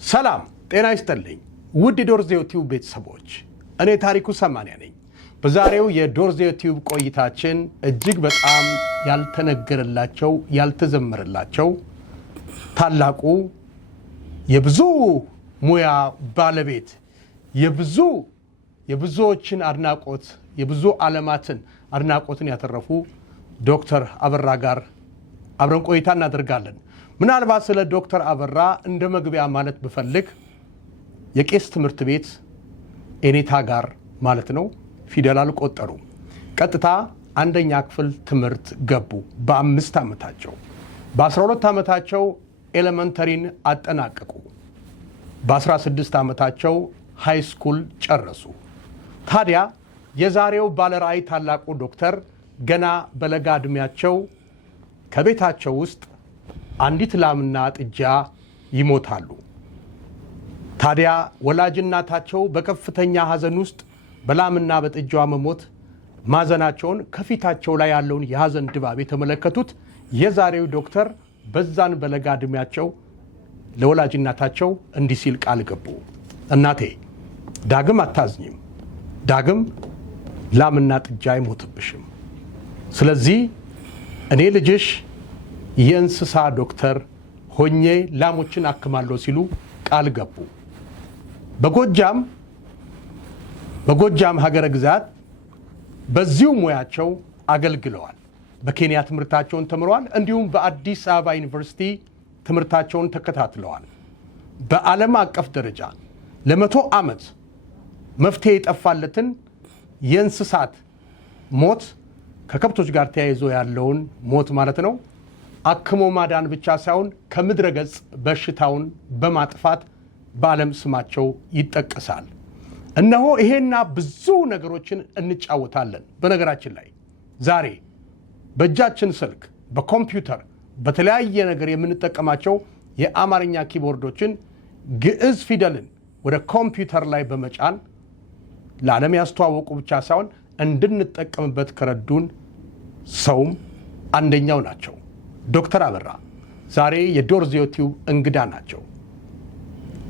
ሰላም ጤና ይስጥልኝ ውድ የዶርዜው ቲዩብ ቤተሰቦች እኔ ታሪኩ ሰማንያ ነኝ። በዛሬው የዶርዜው ቲዩብ ቆይታችን እጅግ በጣም ያልተነገረላቸው ያልተዘመረላቸው ታላቁ የብዙ ሙያ ባለቤት የብዙዎችን አድናቆት የብዙ ዓለማትን አድናቆትን ያተረፉ ዶክተር አበራ ጋር አብረን ቆይታ እናደርጋለን። ምናልባት ስለ ዶክተር አበራ እንደ መግቢያ ማለት ብፈልግ የቄስ ትምህርት ቤት ኤኔታ ጋር ማለት ነው ፊደል አልቆጠሩ ቀጥታ አንደኛ ክፍል ትምህርት ገቡ በ5 ዓመታቸው። በ12 ዓመታቸው ኤሌመንተሪን አጠናቀቁ። በ16 ዓመታቸው ሃይ ስኩል ጨረሱ። ታዲያ የዛሬው ባለራዕይ ታላቁ ዶክተር ገና በለጋ ዕድሜያቸው ከቤታቸው ውስጥ አንዲት ላምና ጥጃ ይሞታሉ። ታዲያ ወላጅ እናታቸው በከፍተኛ ሐዘን ውስጥ በላምና በጥጃዋ መሞት ማዘናቸውን ከፊታቸው ላይ ያለውን የሐዘን ድባብ የተመለከቱት የዛሬው ዶክተር በዛን በለጋ ዕድሜያቸው ለወላጅ እናታቸው እንዲህ ሲል ቃል ገቡ። እናቴ ዳግም አታዝኝም፣ ዳግም ላምና ጥጃ አይሞትብሽም። ስለዚህ እኔ ልጅሽ የእንስሳ ዶክተር ሆኜ ላሞችን አክማለሁ ሲሉ ቃል ገቡ። በጎጃም ሀገረ ግዛት በዚሁ ሙያቸው አገልግለዋል። በኬንያ ትምህርታቸውን ተምረዋል። እንዲሁም በአዲስ አበባ ዩኒቨርሲቲ ትምህርታቸውን ተከታትለዋል። በዓለም አቀፍ ደረጃ ለ100 ዓመት መፍትሄ የጠፋለትን የእንስሳት ሞት ከከብቶች ጋር ተያይዞ ያለውን ሞት ማለት ነው አክሞ ማዳን ብቻ ሳይሆን ከምድረ ገጽ በሽታውን በማጥፋት በዓለም ስማቸው ይጠቀሳል። እነሆ ይሄና ብዙ ነገሮችን እንጫወታለን። በነገራችን ላይ ዛሬ በእጃችን ስልክ፣ በኮምፒውተር፣ በተለያየ ነገር የምንጠቀማቸው የአማርኛ ኪቦርዶችን ግዕዝ ፊደልን ወደ ኮምፒውተር ላይ በመጫን ለዓለም ያስተዋወቁ ብቻ ሳይሆን እንድንጠቀምበት ከረዱን ሰውም አንደኛው ናቸው። ዶክተር አበራ ዛሬ የዶርዜው ቲዩብ እንግዳ ናቸው።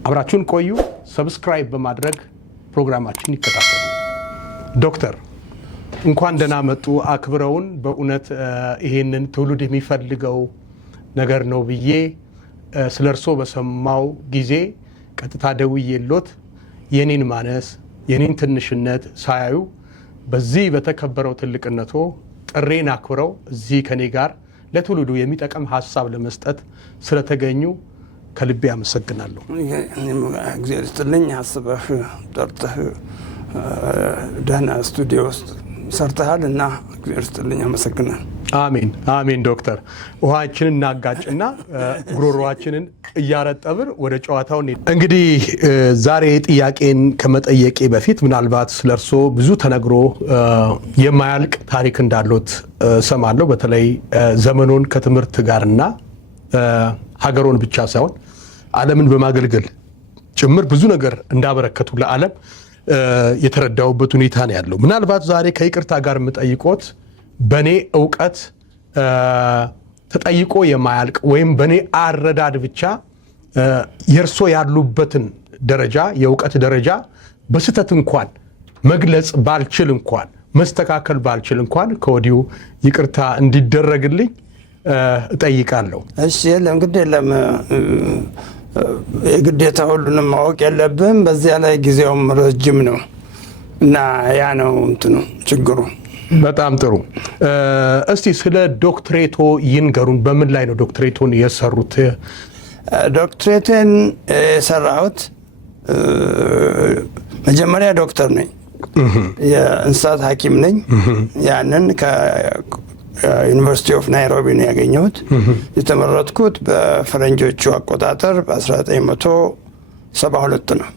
አብራችሁን ቆዩ። ሰብስክራይብ በማድረግ ፕሮግራማችን ይከታተሉ። ዶክተር እንኳን ደህና መጡ። አክብረውን በእውነት ይሄንን ትውልድ የሚፈልገው ነገር ነው ብዬ ስለ እርሶ በሰማው ጊዜ ቀጥታ ደውዬሎት የኔን ማነስ የኔን ትንሽነት ሳያዩ በዚህ በተከበረው ትልቅነቶ ጥሬን አክብረው እዚህ ከኔ ጋር ለትውልዱ የሚጠቅም ሐሳብ ለመስጠት ስለተገኙ ከልቤ አመሰግናለሁ። እግዚአብሔር ይስጥልኝ። ሐሳብህ ጠርተህ ደህና ስቱዲዮ ውስጥ ሰርተሃል እና እግዚአብሔር ይስጥልኝ፣ አመሰግናለሁ። አሜን አሜን። ዶክተር ውሃችንን እናጋጭና ጉሮሮአችንን እያረጠብን ወደ ጨዋታው እንግዲህ ዛሬ ጥያቄን ከመጠየቄ በፊት ምናልባት ስለርሶ ብዙ ተነግሮ የማያልቅ ታሪክ እንዳሉት ሰማለሁ። በተለይ ዘመኑን ከትምህርት ጋርና ሀገሩን ብቻ ሳይሆን ዓለምን በማገልገል ጭምር ብዙ ነገር እንዳበረከቱ ለዓለም የተረዳውበት ሁኔታ ነው ያለው። ምናልባት ዛሬ ከይቅርታ ጋር የምጠይቆት በኔ ዕውቀት ተጠይቆ የማያልቅ ወይም በኔ አረዳድ ብቻ የርሶ ያሉበትን ደረጃ የዕውቀት ደረጃ በስተት እንኳን መግለጽ ባልችል እንኳን መስተካከል ባልችል እንኳን ከወዲሁ ይቅርታ እንዲደረግልኝ እጠይቃለሁ። እሺ፣ የለም ግድ የለም። የግዴታ ሁሉንም ማወቅ የለብህም። በዚያ ላይ ጊዜውም ረጅም ነው እና ያ ነው እንትኑ ችግሩ። በጣም ጥሩ። እስቲ ስለ ዶክትሬቶ ይንገሩን። በምን ላይ ነው ዶክትሬቶን የሰሩት? ዶክትሬትን የሰራሁት መጀመሪያ ዶክተር ነኝ፣ የእንስሳት ሐኪም ነኝ። ያንን ከዩኒቨርሲቲ ኦፍ ናይሮቢ ነው ያገኘሁት። የተመረጥኩት በፈረንጆቹ አቆጣጠር በ1972 ነው።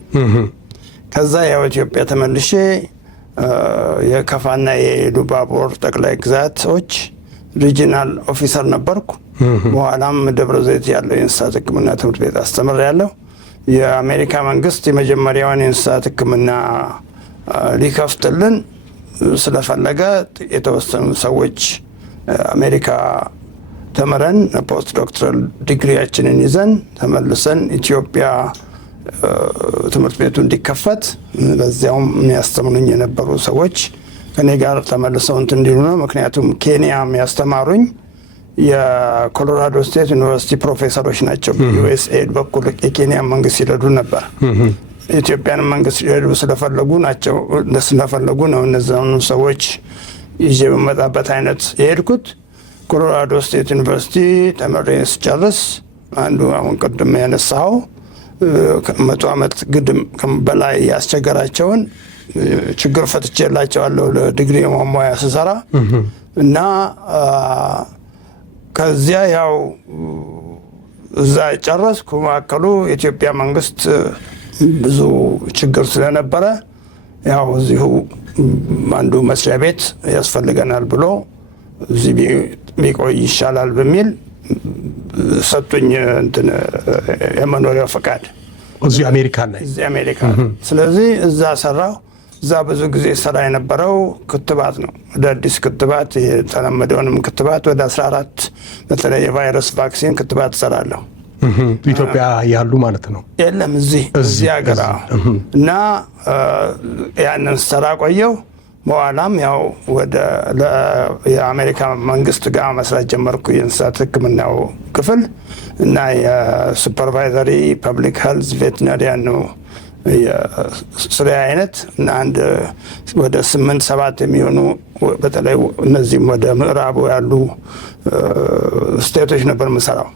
ከዛ ያው ኢትዮጵያ ተመልሼ የከፋና የኢሉባቦር ጠቅላይ ግዛቶች ሪጂናል ኦፊሰር ነበርኩ። በኋላም ደብረ ዘይት ያለው የእንስሳት ሕክምና ትምህርት ቤት አስተምሬያለሁ። የአሜሪካ መንግስት የመጀመሪያውን የእንስሳት ሕክምና ሊከፍትልን ስለፈለገ የተወሰኑ ሰዎች አሜሪካ ተመረን ፖስት ዶክተራል ዲግሪያችንን ይዘን ተመልሰን ኢትዮጵያ ትምህርት ቤቱ እንዲከፈት በዚያውም የሚያስተምሩኝ የነበሩ ሰዎች ከኔ ጋር ተመልሰው እንትን እንዲሉ ነው። ምክንያቱም ኬንያ የሚያስተማሩኝ የኮሎራዶ ስቴት ዩኒቨርሲቲ ፕሮፌሰሮች ናቸው። በዩኤስኤድ በኩል የኬንያ መንግስት ይረዱ ነበር። የኢትዮጵያን መንግስት ይረዱ ስለፈለጉ ነው እነዚያኑ ሰዎች ይዤ በመጣበት አይነት የሄድኩት። ኮሎራዶ ስቴት ዩኒቨርሲቲ ተመሬ ስጨርስ አንዱ አሁን ቅድም ያነሳው 100 ዓመት ግድም በላይ ያስቸገራቸውን ችግር ፈትቼላቸዋለሁ ለዲግሪ ማሟያ ስሰራ እና ከዚያ ያው እዛ ጨረስኩ። ማዕከሉ የኢትዮጵያ መንግስት ብዙ ችግር ስለነበረ ያው እዚሁ አንዱ መስሪያ ቤት ያስፈልገናል ብሎ እዚህ ቢቆይ ይሻላል በሚል ሰጡኝ እንትን የመኖሪያ ፈቃድ እዚህ አሜሪካ ላይ እዚህ አሜሪካ። ስለዚህ እዛ ሰራሁ። እዛ ብዙ ጊዜ ሰራ የነበረው ክትባት ነው። ወደ አዲስ ክትባት የተለመደውንም ክትባት ወደ 14 በተለይ የቫይረስ ቫክሲን ክትባት ሰራለሁ። ኢትዮጵያ ያሉ ማለት ነው? የለም እዚህ ሀገር እና ያንን ሰራ ቆየው። በኋላም ያው ወደ የአሜሪካ መንግስት ጋር መስራት ጀመርኩ። የእንስሳት ሕክምናው ክፍል እና የሱፐርቫይዘሪ ፐብሊክ ሄልዝ ቬትነሪያን ነው የስራ አይነት እና አንድ ወደ 8-7 የሚሆኑ በተለይ እነዚህም ወደ ምዕራቡ ያሉ ስቴቶች ነበር የምሰራው።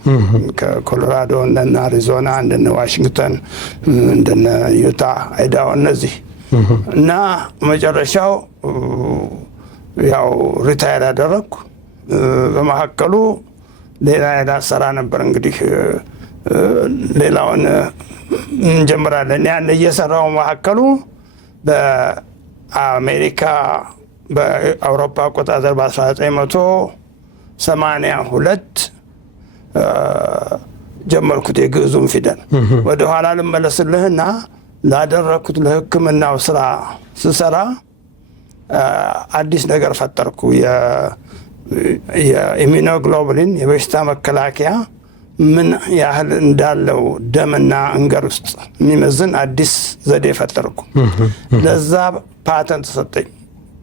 ከኮሎራዶ እንደነ አሪዞና፣ እንደነ ዋሽንግተን፣ እንደነ ዩታ፣ አይዳሆ እነዚህ እና መጨረሻው ያው ሪታየር ያደረግኩ። በመካከሉ ሌላ ሰራ ነበር። እንግዲህ ሌላውን እንጀምራለን። ያን እየሰራው መካከሉ በአሜሪካ በአውሮፓ አቆጣጠር በ1982 ጀመርኩት የግዕዙን ፊደል። ወደኋላ ልመለስልህና ላደረኩት ለሕክምናው ስራ ስሰራ አዲስ ነገር ፈጠርኩ። የኢሚኖግሎቡሊን የበሽታ መከላከያ ምን ያህል እንዳለው ደምና እንገር ውስጥ የሚመዝን አዲስ ዘዴ ፈጠርኩ። ለዛ ፓተንት ሰጠኝ።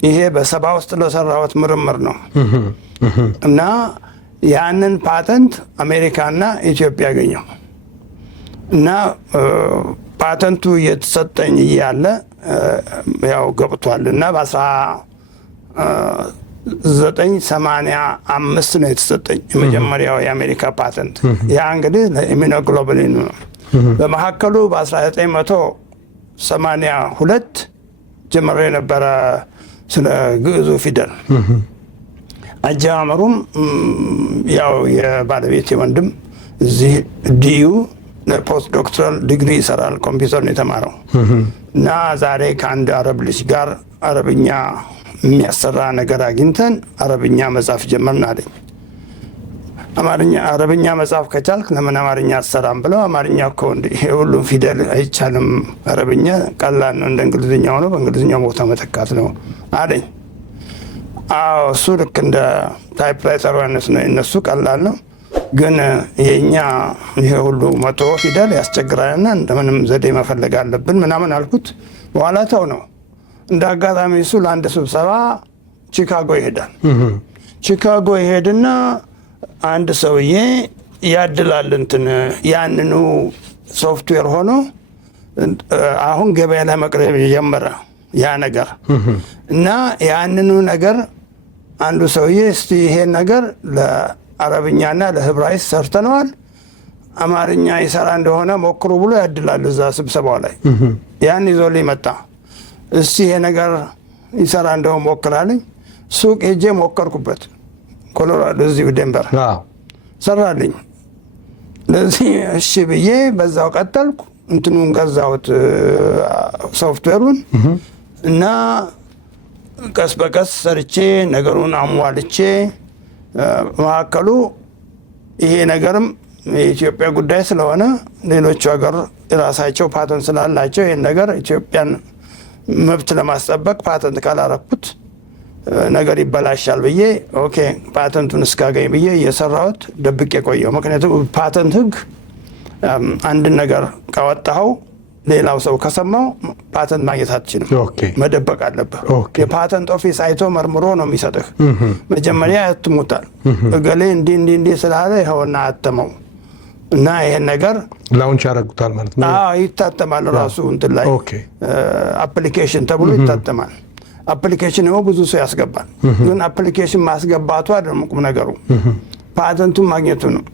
ይሄ በሰባ ውስጥ ለሰራሁት ምርምር ነው እና ያንን ፓተንት አሜሪካና ኢትዮጵያ ያገኘው እና ፓተንቱ የተሰጠኝ እያለ ያው ገብቷል እና በ1985 ነው የተሰጠኝ የመጀመሪያው የአሜሪካ ፓተንት። ያ እንግዲህ ለኢሚኖግሎቡሊን ነው። በመካከሉ በ1982 ጀምሬ የነበረ ስለ ግዕዙ ፊደል። አጀማመሩም ያው የባለቤት ወንድም እዚህ ዲዩ ፖስት ዶክተራል ዲግሪ ይሰራል። ኮምፒውተር ነው የተማረው እና ዛሬ ከአንድ አረብ ልጅ ጋር አረብኛ የሚያሰራ ነገር አግኝተን አረብኛ መጻፍ ጀመርን አለኝ። አረብኛ መጻፍ ከቻልክ ለምን አማርኛ አትሰራም ብለው፣ አማርኛ እኮ ይሄ ሁሉም ፊደል አይቻልም፣ አረብኛ ቀላል ነው፣ እንደ እንግሊዝኛው ነው፣ በእንግሊዝኛው ቦታ መተካት ነው አለኝ። አዎ እሱ ልክ እንደ ታይፕራይተር አይነት ነው፣ እነሱ ቀላል ነው፣ ግን የኛ ይሄ ሁሉ 100 ፊደል ያስቸግራልና እንደምንም ዘዴ መፈለግ አለብን ምናምን አልኩት። በኋላ ተው ነው። እንደ አጋጣሚ እሱ ለአንድ ስብሰባ ቺካጎ ይሄዳል። ቺካጎ ይሄድና አንድ ሰውዬ ያድላል እንትን ያንኑ ሶፍትዌር ሆኖ አሁን ገበያ ላይ መቅረብ የጀመረ ያ ነገር እና ያንኑ ነገር አንዱ ሰውዬ እስቲ ይሄን ነገር ለአረብኛና ለዕብራይስጥ ሰርተነዋል፣ አማርኛ ይሰራ እንደሆነ ሞክሩ ብሎ ያድላል እዛ ስብሰባው ላይ። ያን ይዞልኝ መጣ። እስቲ ይሄ ነገር ይሰራ እንደሆነ ሞክራለኝ። ሱቅ ሄጄ ሞከርኩበት። ኮሎራዶ እዚሁ ዴንቨር ሰራልኝ። ለዚህ እሺ ብዬ በዛው ቀጠልኩ። እንትኑን ገዛሁት ሶፍትዌሩን እና ቀስ በቀስ ሰርቼ ነገሩን አሟልቼ መካከሉ ይሄ ነገርም የኢትዮጵያ ጉዳይ ስለሆነ ሌሎቹ ሀገር የራሳቸው ፓተንት ስላላቸው ይህን ነገር ኢትዮጵያን መብት ለማስጠበቅ ፓተንት ካላረኩት ነገር ይበላሻል ብዬ ኦኬ ፓተንቱን እስካገኝ ብዬ እየሰራሁት ደብቄ ቆየው። ምክንያቱም ፓተንት ሕግ አንድ ነገር ካወጣኸው ሌላው ሰው ከሰማው ፓተንት ማግኘት አትችልም። መደበቅ አለብህ። የፓተንት ኦፊስ አይቶ መርምሮ ነው የሚሰጥህ። መጀመሪያ ያትሙታል። እገሌ እንዲህ ስላለ ይኸውና አተመው እና ይሄን ነገር ላውንች ያደርጉታል ማለት ነው። ይታተማል ራሱ እንትን ላይ አፕሊኬሽን ተብሎ ይታተማል። አፕሊኬሽን ነው ብዙ ሰው ያስገባል። ግን አፕሊኬሽን ማስገባቱ አይደለም ቁም ነገሩ፣ ፓተንቱን ማግኘቱ ነው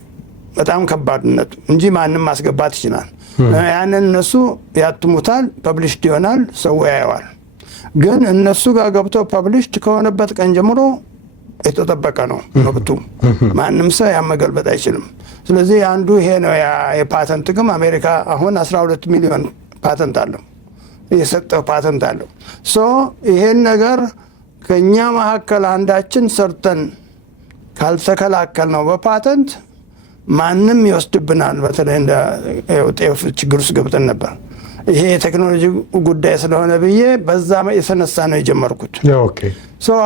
በጣም ከባድነቱ እንጂ ማንም ማስገባት ይችላል። ያንን እነሱ ያትሙታል፣ ፐብሊሽድ ይሆናል፣ ሰው ያየዋል። ግን እነሱ ጋር ገብቶ ፐብሊሽድ ከሆነበት ቀን ጀምሮ የተጠበቀ ነው መብቱ። ማንም ሰው ያመገልበጥ አይችልም። ስለዚህ አንዱ ይሄ ነው የፓተንት ጥቅም። አሜሪካ አሁን 12 ሚሊዮን ፓተንት አለው፣ የሰጠው ፓተንት አለው። ይሄን ነገር ከኛ መካከል አንዳችን ሰርተን ካልተከላከል ነው በፓተንት ማንም ይወስድብናል። በተለይ እንደ ጤፍ ችግር ውስጥ ገብተን ነበር። ይሄ የቴክኖሎጂ ጉዳይ ስለሆነ ብዬ በዛ የተነሳ ነው የጀመርኩት።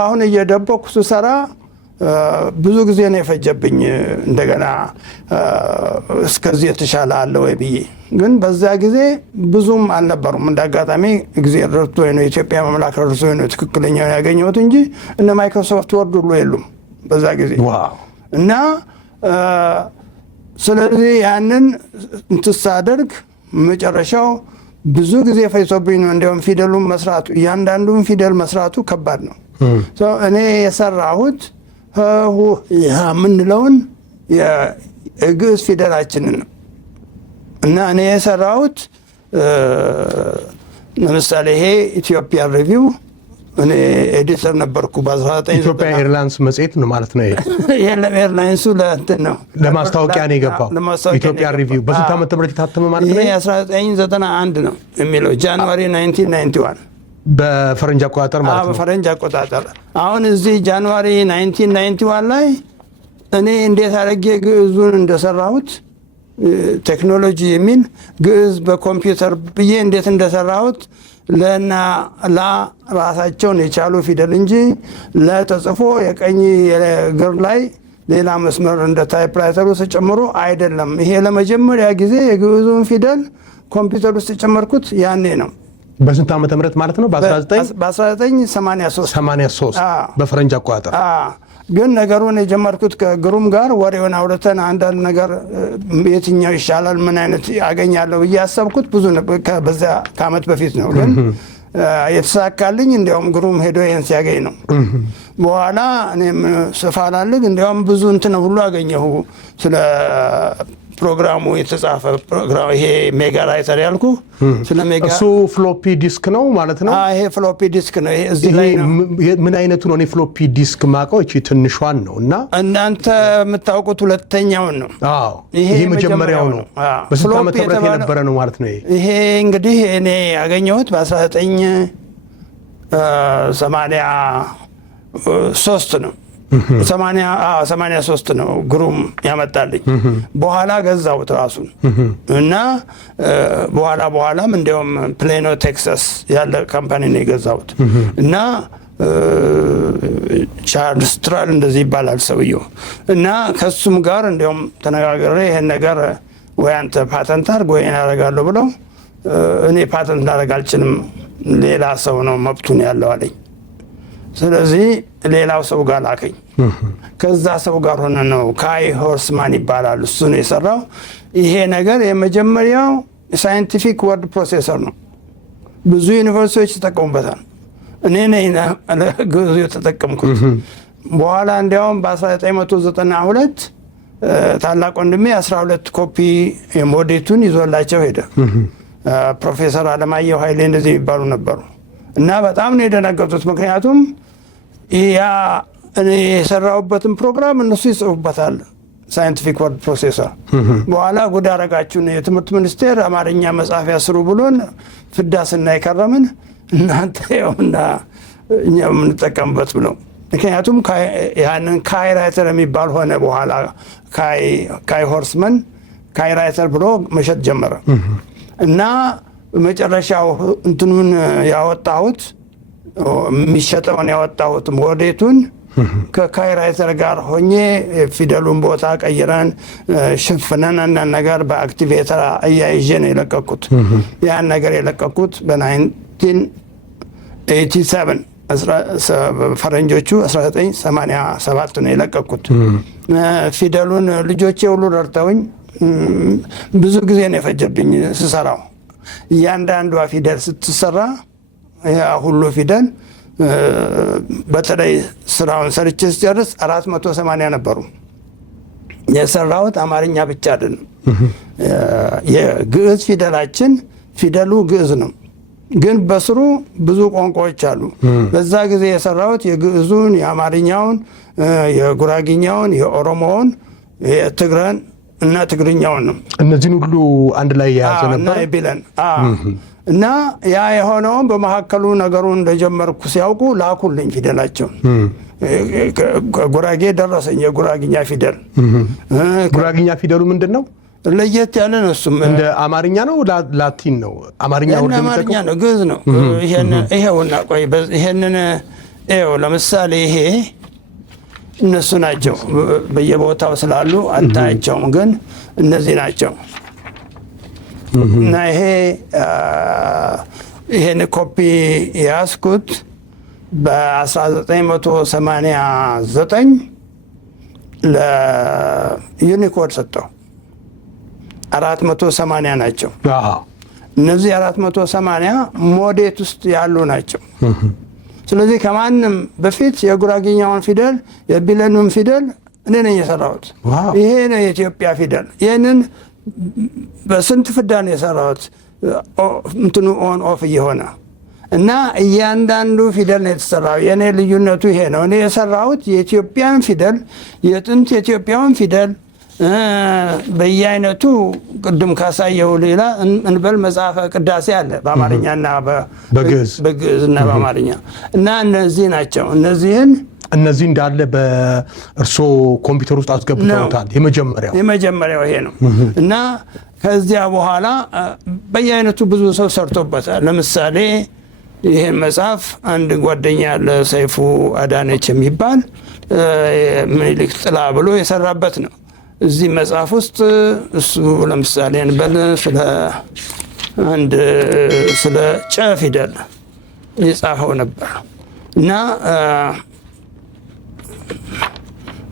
አሁን እየደበኩ ስሰራ ብዙ ጊዜ ነው የፈጀብኝ። እንደገና እስከዚህ የተሻለ አለ ወይ ብዬ ግን በዛ ጊዜ ብዙም አልነበሩም። እንደ አጋጣሚ ጊዜ ረድቶ ነው የኢትዮጵያ መምላክ ረድቶ ነው ትክክለኛውን ያገኘሁት እንጂ እነ ማይክሮሶፍት ወርድ ሁሉ የሉም በዛ ጊዜ እና ስለዚህ ያንን እንትሳደርግ መጨረሻው ብዙ ጊዜ ፈይሶብኝ ነው። እንዲያውም ፊደሉን መስራቱ እያንዳንዱን ፊደል መስራቱ ከባድ ነው። እኔ የሰራሁት የምንለውን የግዕዝ ፊደላችንን ነው እና እኔ የሰራሁት ለምሳሌ ይሄ ኢትዮጵያ ሪቪው እኔ ኤዲተር ነበርኩ በ19 ኢትዮጵያ ኤርላይንስ መጽሔት ነው ማለት ነው። ይሄ ኤርላይንሱ ለእንትን ነው ለማስታወቂያ ነው የገባው። ኢትዮጵያ ሪቪው በስንት ዓመተ ምህረት የታተመ ማለት ነው? ይሄ 1991 ነው የሚለው ጃንዋሪ 1991 በፈረንጅ አቆጣጠር ማለት ነው። በፈረንጅ አቆጣጠር አሁን እዚህ ጃንዋሪ 1991 ላይ እኔ እንዴት አድርጌ ግዕዙን እንደሰራሁት ቴክኖሎጂ የሚል ግዕዝ በኮምፒውተር ብዬ እንዴት እንደሰራሁት ለና ራሳቸውን የቻሉ ፊደል እንጂ ለተጽፎ የቀኝ የግር ላይ ሌላ መስመር እንደ ታይፕራይተሩ ተጨምሮ አይደለም። ይሄ ለመጀመሪያ ጊዜ የግዕዙን ፊደል ኮምፒውተር ውስጥ የጨመርኩት ያኔ ነው። በስንት ዓመተ ምህረት ማለት ነው? በ1983 በፈረንጅ አቆጣጠር። ግን ነገሩን የጀመርኩት ከግሩም ጋር ወሬውን አውርተን አንዳንድ ነገር የትኛው ይሻላል ምን አይነት አገኛለሁ ብዬ ያሰብኩት ብዙ በዚያ ከዓመት በፊት ነው። ግን የተሳካልኝ እንዲያውም ግሩም ሄዶ ይህን ሲያገኝ ነው። በኋላ እኔም ስፋላልግ እንዲያውም ብዙ እንትን ሁሉ አገኘሁ ስለ ፕሮግራሙ የተጻፈ ፕሮግራም። ይሄ ሜጋ ራይተር ያልኩ ስለ ሜጋ እሱ ፍሎፒ ዲስክ ነው ማለት ነው። ይሄ ፍሎፒ ዲስክ ነው። ይሄ እዚህ ላይ ነው። ምን አይነቱ ነው? እኔ ፍሎፒ ዲስክ ማውቀው እቺ ትንሿን ነው እና እናንተ የምታውቁት ሁለተኛውን ነው። ይሄ መጀመሪያው ነው። በስንት ዓመተ ምህረት የነበረ ነው ማለት ነው? ይሄ እንግዲህ እኔ ያገኘሁት በ1983 ነው። 83 ነው ግሩም ያመጣልኝ። በኋላ ገዛሁት ራሱን እና በኋላም እንዲያውም ፕሌኖ ቴክሳስ ያለ ካምፓኒ ነው የገዛሁት እና ቻርልስ ስትራል እንደዚህ ይባላል ሰውየው እና ከሱም ጋር እንዲያውም ተነጋግሬ ይሄን ነገር ወይ አንተ ፓተንት አድርግ ወይ ያደርጋለሁ ብለው እኔ ፓተንት ላደርግ አልችልም፣ ሌላ ሰው ነው መብቱን ያለው አለኝ። ስለዚህ ሌላው ሰው ጋር ላከኝ። ከዛ ሰው ጋር ሆነ ነው ካይ ሆርስማን ይባላል፣ እሱ ነው የሰራው። ይሄ ነገር የመጀመሪያው ሳይንቲፊክ ወርድ ፕሮሴሰር ነው። ብዙ ዩኒቨርሲቲዎች ተጠቀሙበታል። እኔ ነኝ ግዕዙ የተጠቀምኩት። በኋላ እንዲያውም በ1992 ታላቅ ወንድሜ 12 ኮፒ የሞዴቱን ይዞላቸው ሄደ። ፕሮፌሰር አለማየሁ ኃይሌ እንደዚህ የሚባሉ ነበሩ እና በጣም ነው የደነገጡት። ምክንያቱም ያ እኔ የሰራሁበትን ፕሮግራም እነሱ ይጽፉበታል፣ ሳይንቲፊክ ወርድ ፕሮሴሰር። በኋላ ጉድ አደረጋችሁን፣ የትምህርት ሚኒስቴር አማርኛ መጻፍ ያስሩ ብሎን ፍዳ ስናይ ከረምን፣ እናንተ ይኸውና እኛ የምንጠቀምበት ብለው። ምክንያቱም ያንን ካይ ራይተር የሚባል ሆነ። በኋላ ካይ ሆርስመን ካይ ራይተር ብሎ መሸጥ ጀመረ እና መጨረሻው እንትኑን ያወጣሁት የሚሸጠውን ያወጣሁት ሞዴቱን ከካይራይተር ጋር ሆኜ ፊደሉን ቦታ ቀይረን ሽፍነን አንዳንድ ነገር በአክቲቬተር አያይዤ ነው የለቀኩት። ያን ነገር የለቀኩት በ1987 ፈረንጆቹ 1987 ነው የለቀኩት። ፊደሉን ልጆቼ ሁሉ ረድተውኝ ብዙ ጊዜ ነው የፈጀብኝ ስሰራው። እያንዳንዷ ፊደል ስትሰራ ያ ሁሉ ፊደል በተለይ ስራውን ሰርቼ ስጨርስ 480 ነበሩ። የሰራሁት አማርኛ ብቻ አይደለም። የግዕዝ ፊደላችን ፊደሉ ግዕዝ ነው፣ ግን በስሩ ብዙ ቋንቋዎች አሉ። በዛ ጊዜ የሰራሁት የግዕዙን፣ የአማርኛውን፣ የጉራግኛውን፣ የኦሮሞውን፣ የትግረን እና ትግርኛውን ነው። እነዚህን ሁሉ አንድ ላይ የያዘ ነበር ቢለን እና ያ የሆነውን በመካከሉ ነገሩን እንደጀመርኩ ሲያውቁ ላኩልኝ ፊደላቸውን። ጉራጌ ደረሰኝ የጉራግኛ ፊደል። ጉራግኛ ፊደሉ ምንድን ነው? ለየት ያለ ነው። እሱም እንደ አማርኛ ነው ላቲን ነው? አማርኛ ነው፣ ግዕዝ ነው። ይሄውና ቆይ ይሄንን ለምሳሌ ይሄ እነሱ ናቸው በየቦታው ስላሉ አታያቸውም፣ ግን እነዚህ ናቸው። እና ይሄን ኮፒ ያስኩት በ1989 ለዩኒኮድ ሰጠው። 480 ናቸው። እነዚህ 480 ሞዴት ውስጥ ያሉ ናቸው። ስለዚህ ከማንም በፊት የጉራጌኛውን ፊደል የቢለኑን ፊደል እኔ ነኝ የሰራሁት። ይሄ ነው የኢትዮጵያ ፊደል። ይህንን በስንት ፍዳ ነው የሰራሁት? እንትኑ ኦን ኦፍ እየሆነ እና እያንዳንዱ ፊደል ነው የተሰራው። የእኔ ልዩነቱ ይሄ ነው። እኔ የሰራሁት የኢትዮጵያን ፊደል፣ የጥንት የኢትዮጵያውን ፊደል በየአይነቱ ቅድም ካሳየው ሌላ እንበል መጽሐፈ ቅዳሴ አለ በአማርኛና በግዕዝና በአማርኛ እና እነዚህ ናቸው። እነዚህ እንዳለ በእርሶ ኮምፒውተር ውስጥ አስገብተውታል። የመጀመሪያው ይሄ ነው እና ከዚያ በኋላ በየአይነቱ ብዙ ሰው ሰርቶበታል። ለምሳሌ ይሄን መጽሐፍ አንድ ጓደኛ ያለ ሰይፉ አዳነች የሚባል ምኒልክ ጥላ ብሎ የሰራበት ነው። እዚህ መጽሐፍ ውስጥ እሱ ለምሳሌ እንበል ስለ ጨ ፊደል የጻፈው ነበር እና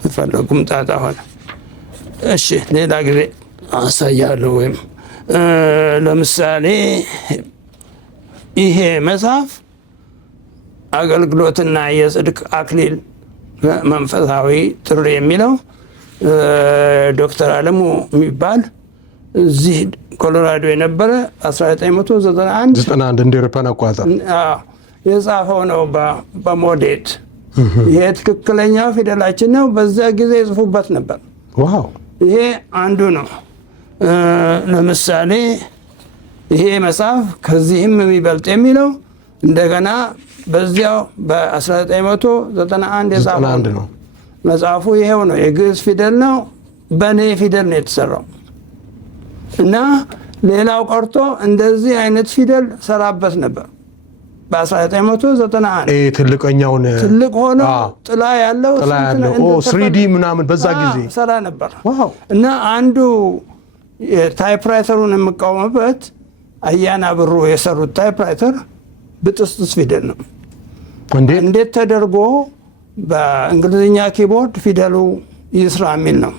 ፈለጉም ጣጣ ሆነ። እሺ ሌላ ጊዜ አሳያለሁ። ወይም ለምሳሌ ይሄ መጽሐፍ አገልግሎትና የጽድቅ አክሊል መንፈሳዊ ጥሪ የሚለው ዶክተር አለሙ የሚባል እዚህ ኮሎራዶ የነበረ 1991 እንደ አውሮፓውያን አቆጣጠር የጻፈው ነው በሞዴት። ይሄ ትክክለኛው ፊደላችን ነው። በዛ ጊዜ ይጽፉበት ነበር። ዋው! ይሄ አንዱ ነው። ለምሳሌ ይሄ መጽሐፍ ከዚህም የሚበልጥ የሚለው እንደገና በዚያው በ1991 የጻፈው ነው። መጽሐፉ ይሄው ነው። የግዕዝ ፊደል ነው። በእኔ ፊደል ነው የተሰራው እና ሌላው ቀርቶ እንደዚህ አይነት ፊደል ሰራበት ነበር በ1991 ትልቀኛውን ትልቅ ሆኖ ጥላ ያለው 3D ምናምን በዛ ጊዜ ሰራ ነበር። እና አንዱ ታይፕራይተሩን የምቃወምበት አያና ብሩ የሰሩት ታይፕራይተር ብጥስጥስ ፊደል ነው። እንዴት ተደርጎ በእንግሊዝኛ ኪቦርድ ፊደሉ ይስራ የሚል ነው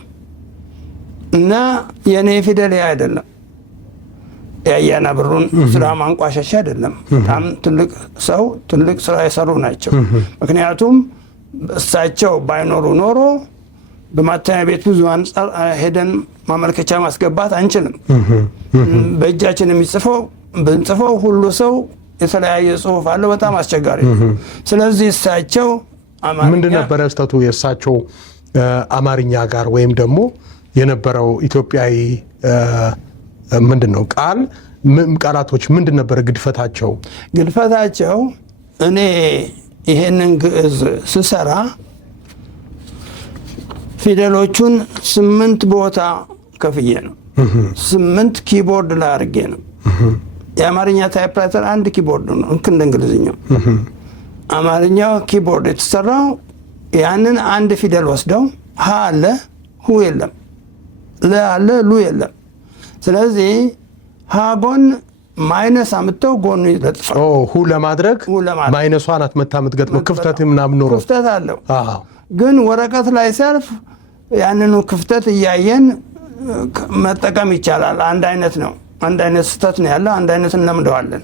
እና የኔ ፊደል አይደለም። የአያና ብሩን ስራ ማንቋሸሻ አይደለም። በጣም ትልቅ ሰው ትልቅ ስራ የሰሩ ናቸው። ምክንያቱም እሳቸው ባይኖሩ ኖሮ በማተሚያ ቤት ብዙ አንጻር ሄደን ማመልከቻ ማስገባት አንችልም። በእጃችን ብንጽፈው ሁሉ ሰው የተለያየ ጽሁፍ አለው። በጣም አስቸጋሪ። ስለዚህ እሳቸው ምንድን ነበረ ስህተቱ የእሳቸው አማርኛ ጋር ወይም ደግሞ የነበረው ኢትዮጵያዊ ምንድን ነው ቃላቶች ምንድን ነበረ ግድፈታቸው? እኔ ይሄንን ግዕዝ ስሰራ ፊደሎቹን 8 ቦታ ከፍዬ ነው። 8 ኪቦርድ ላይ አድርጌ ነው። የአማርኛ ታይፕራይተር አንድ ኪቦርድ ነው፣ እንደ እንግሊዝኛው። አማርኛው ኪቦርድ የተሰራው ያንን አንድ ፊደል ወስደው ሀ አለ ሁ የለም፣ ለ አለ ሉ የለም። ስለዚህ ሀ ጎን ማይነስ አምጥተው ጎኑ ይለጥፋል። ሁ ለማድረግ ማይነሷን አትመታ የምትገጥመው ክፍተት ምናምን ኖሮ ክፍተት አለው። ግን ወረቀት ላይ ሲያርፍ ያንኑ ክፍተት እያየን መጠቀም ይቻላል። አንድ አይነት ነው። አንድ አይነት ስህተት ነው ያለው። አንድ አይነት እንለምደዋለን።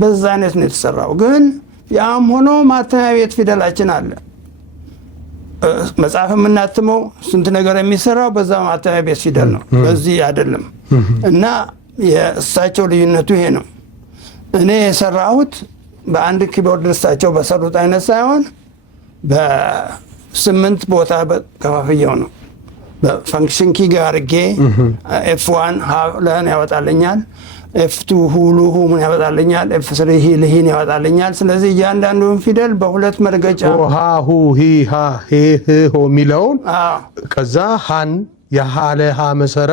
በዛ አይነት ነው የተሰራው። ግን ያም ሆኖ ማተሚያ ቤት ፊደላችን አለ። መጽሐፍ የምናትመው ስንት ነገር የሚሰራው በዛ ማተሚያ ቤት ፊደል ነው፣ በዚህ አይደለም። እና የእሳቸው ልዩነቱ ይሄ ነው። እኔ የሰራሁት በአንድ ኪቦርድ እሳቸው በሰሩት አይነት ሳይሆን በ8 ቦታ ከፋፍያው ነው። በፈንክሽን ኪ ጋር አድርጌ ኤፍ1 ለን ያወጣልኛል፣ ኤፍ2 ሁሉ ምን ያወጣልኛል፣ ኤፍ3 ሂን ያወጣልኛል። ስለዚህ እያንዳንዱን ፊደል በሁለት መርገጫ ሀ ሁ ሂ ሃ ሄ ህ ሆ የሚለውን ከዛ ሃን የሃለ ሃ መሰረ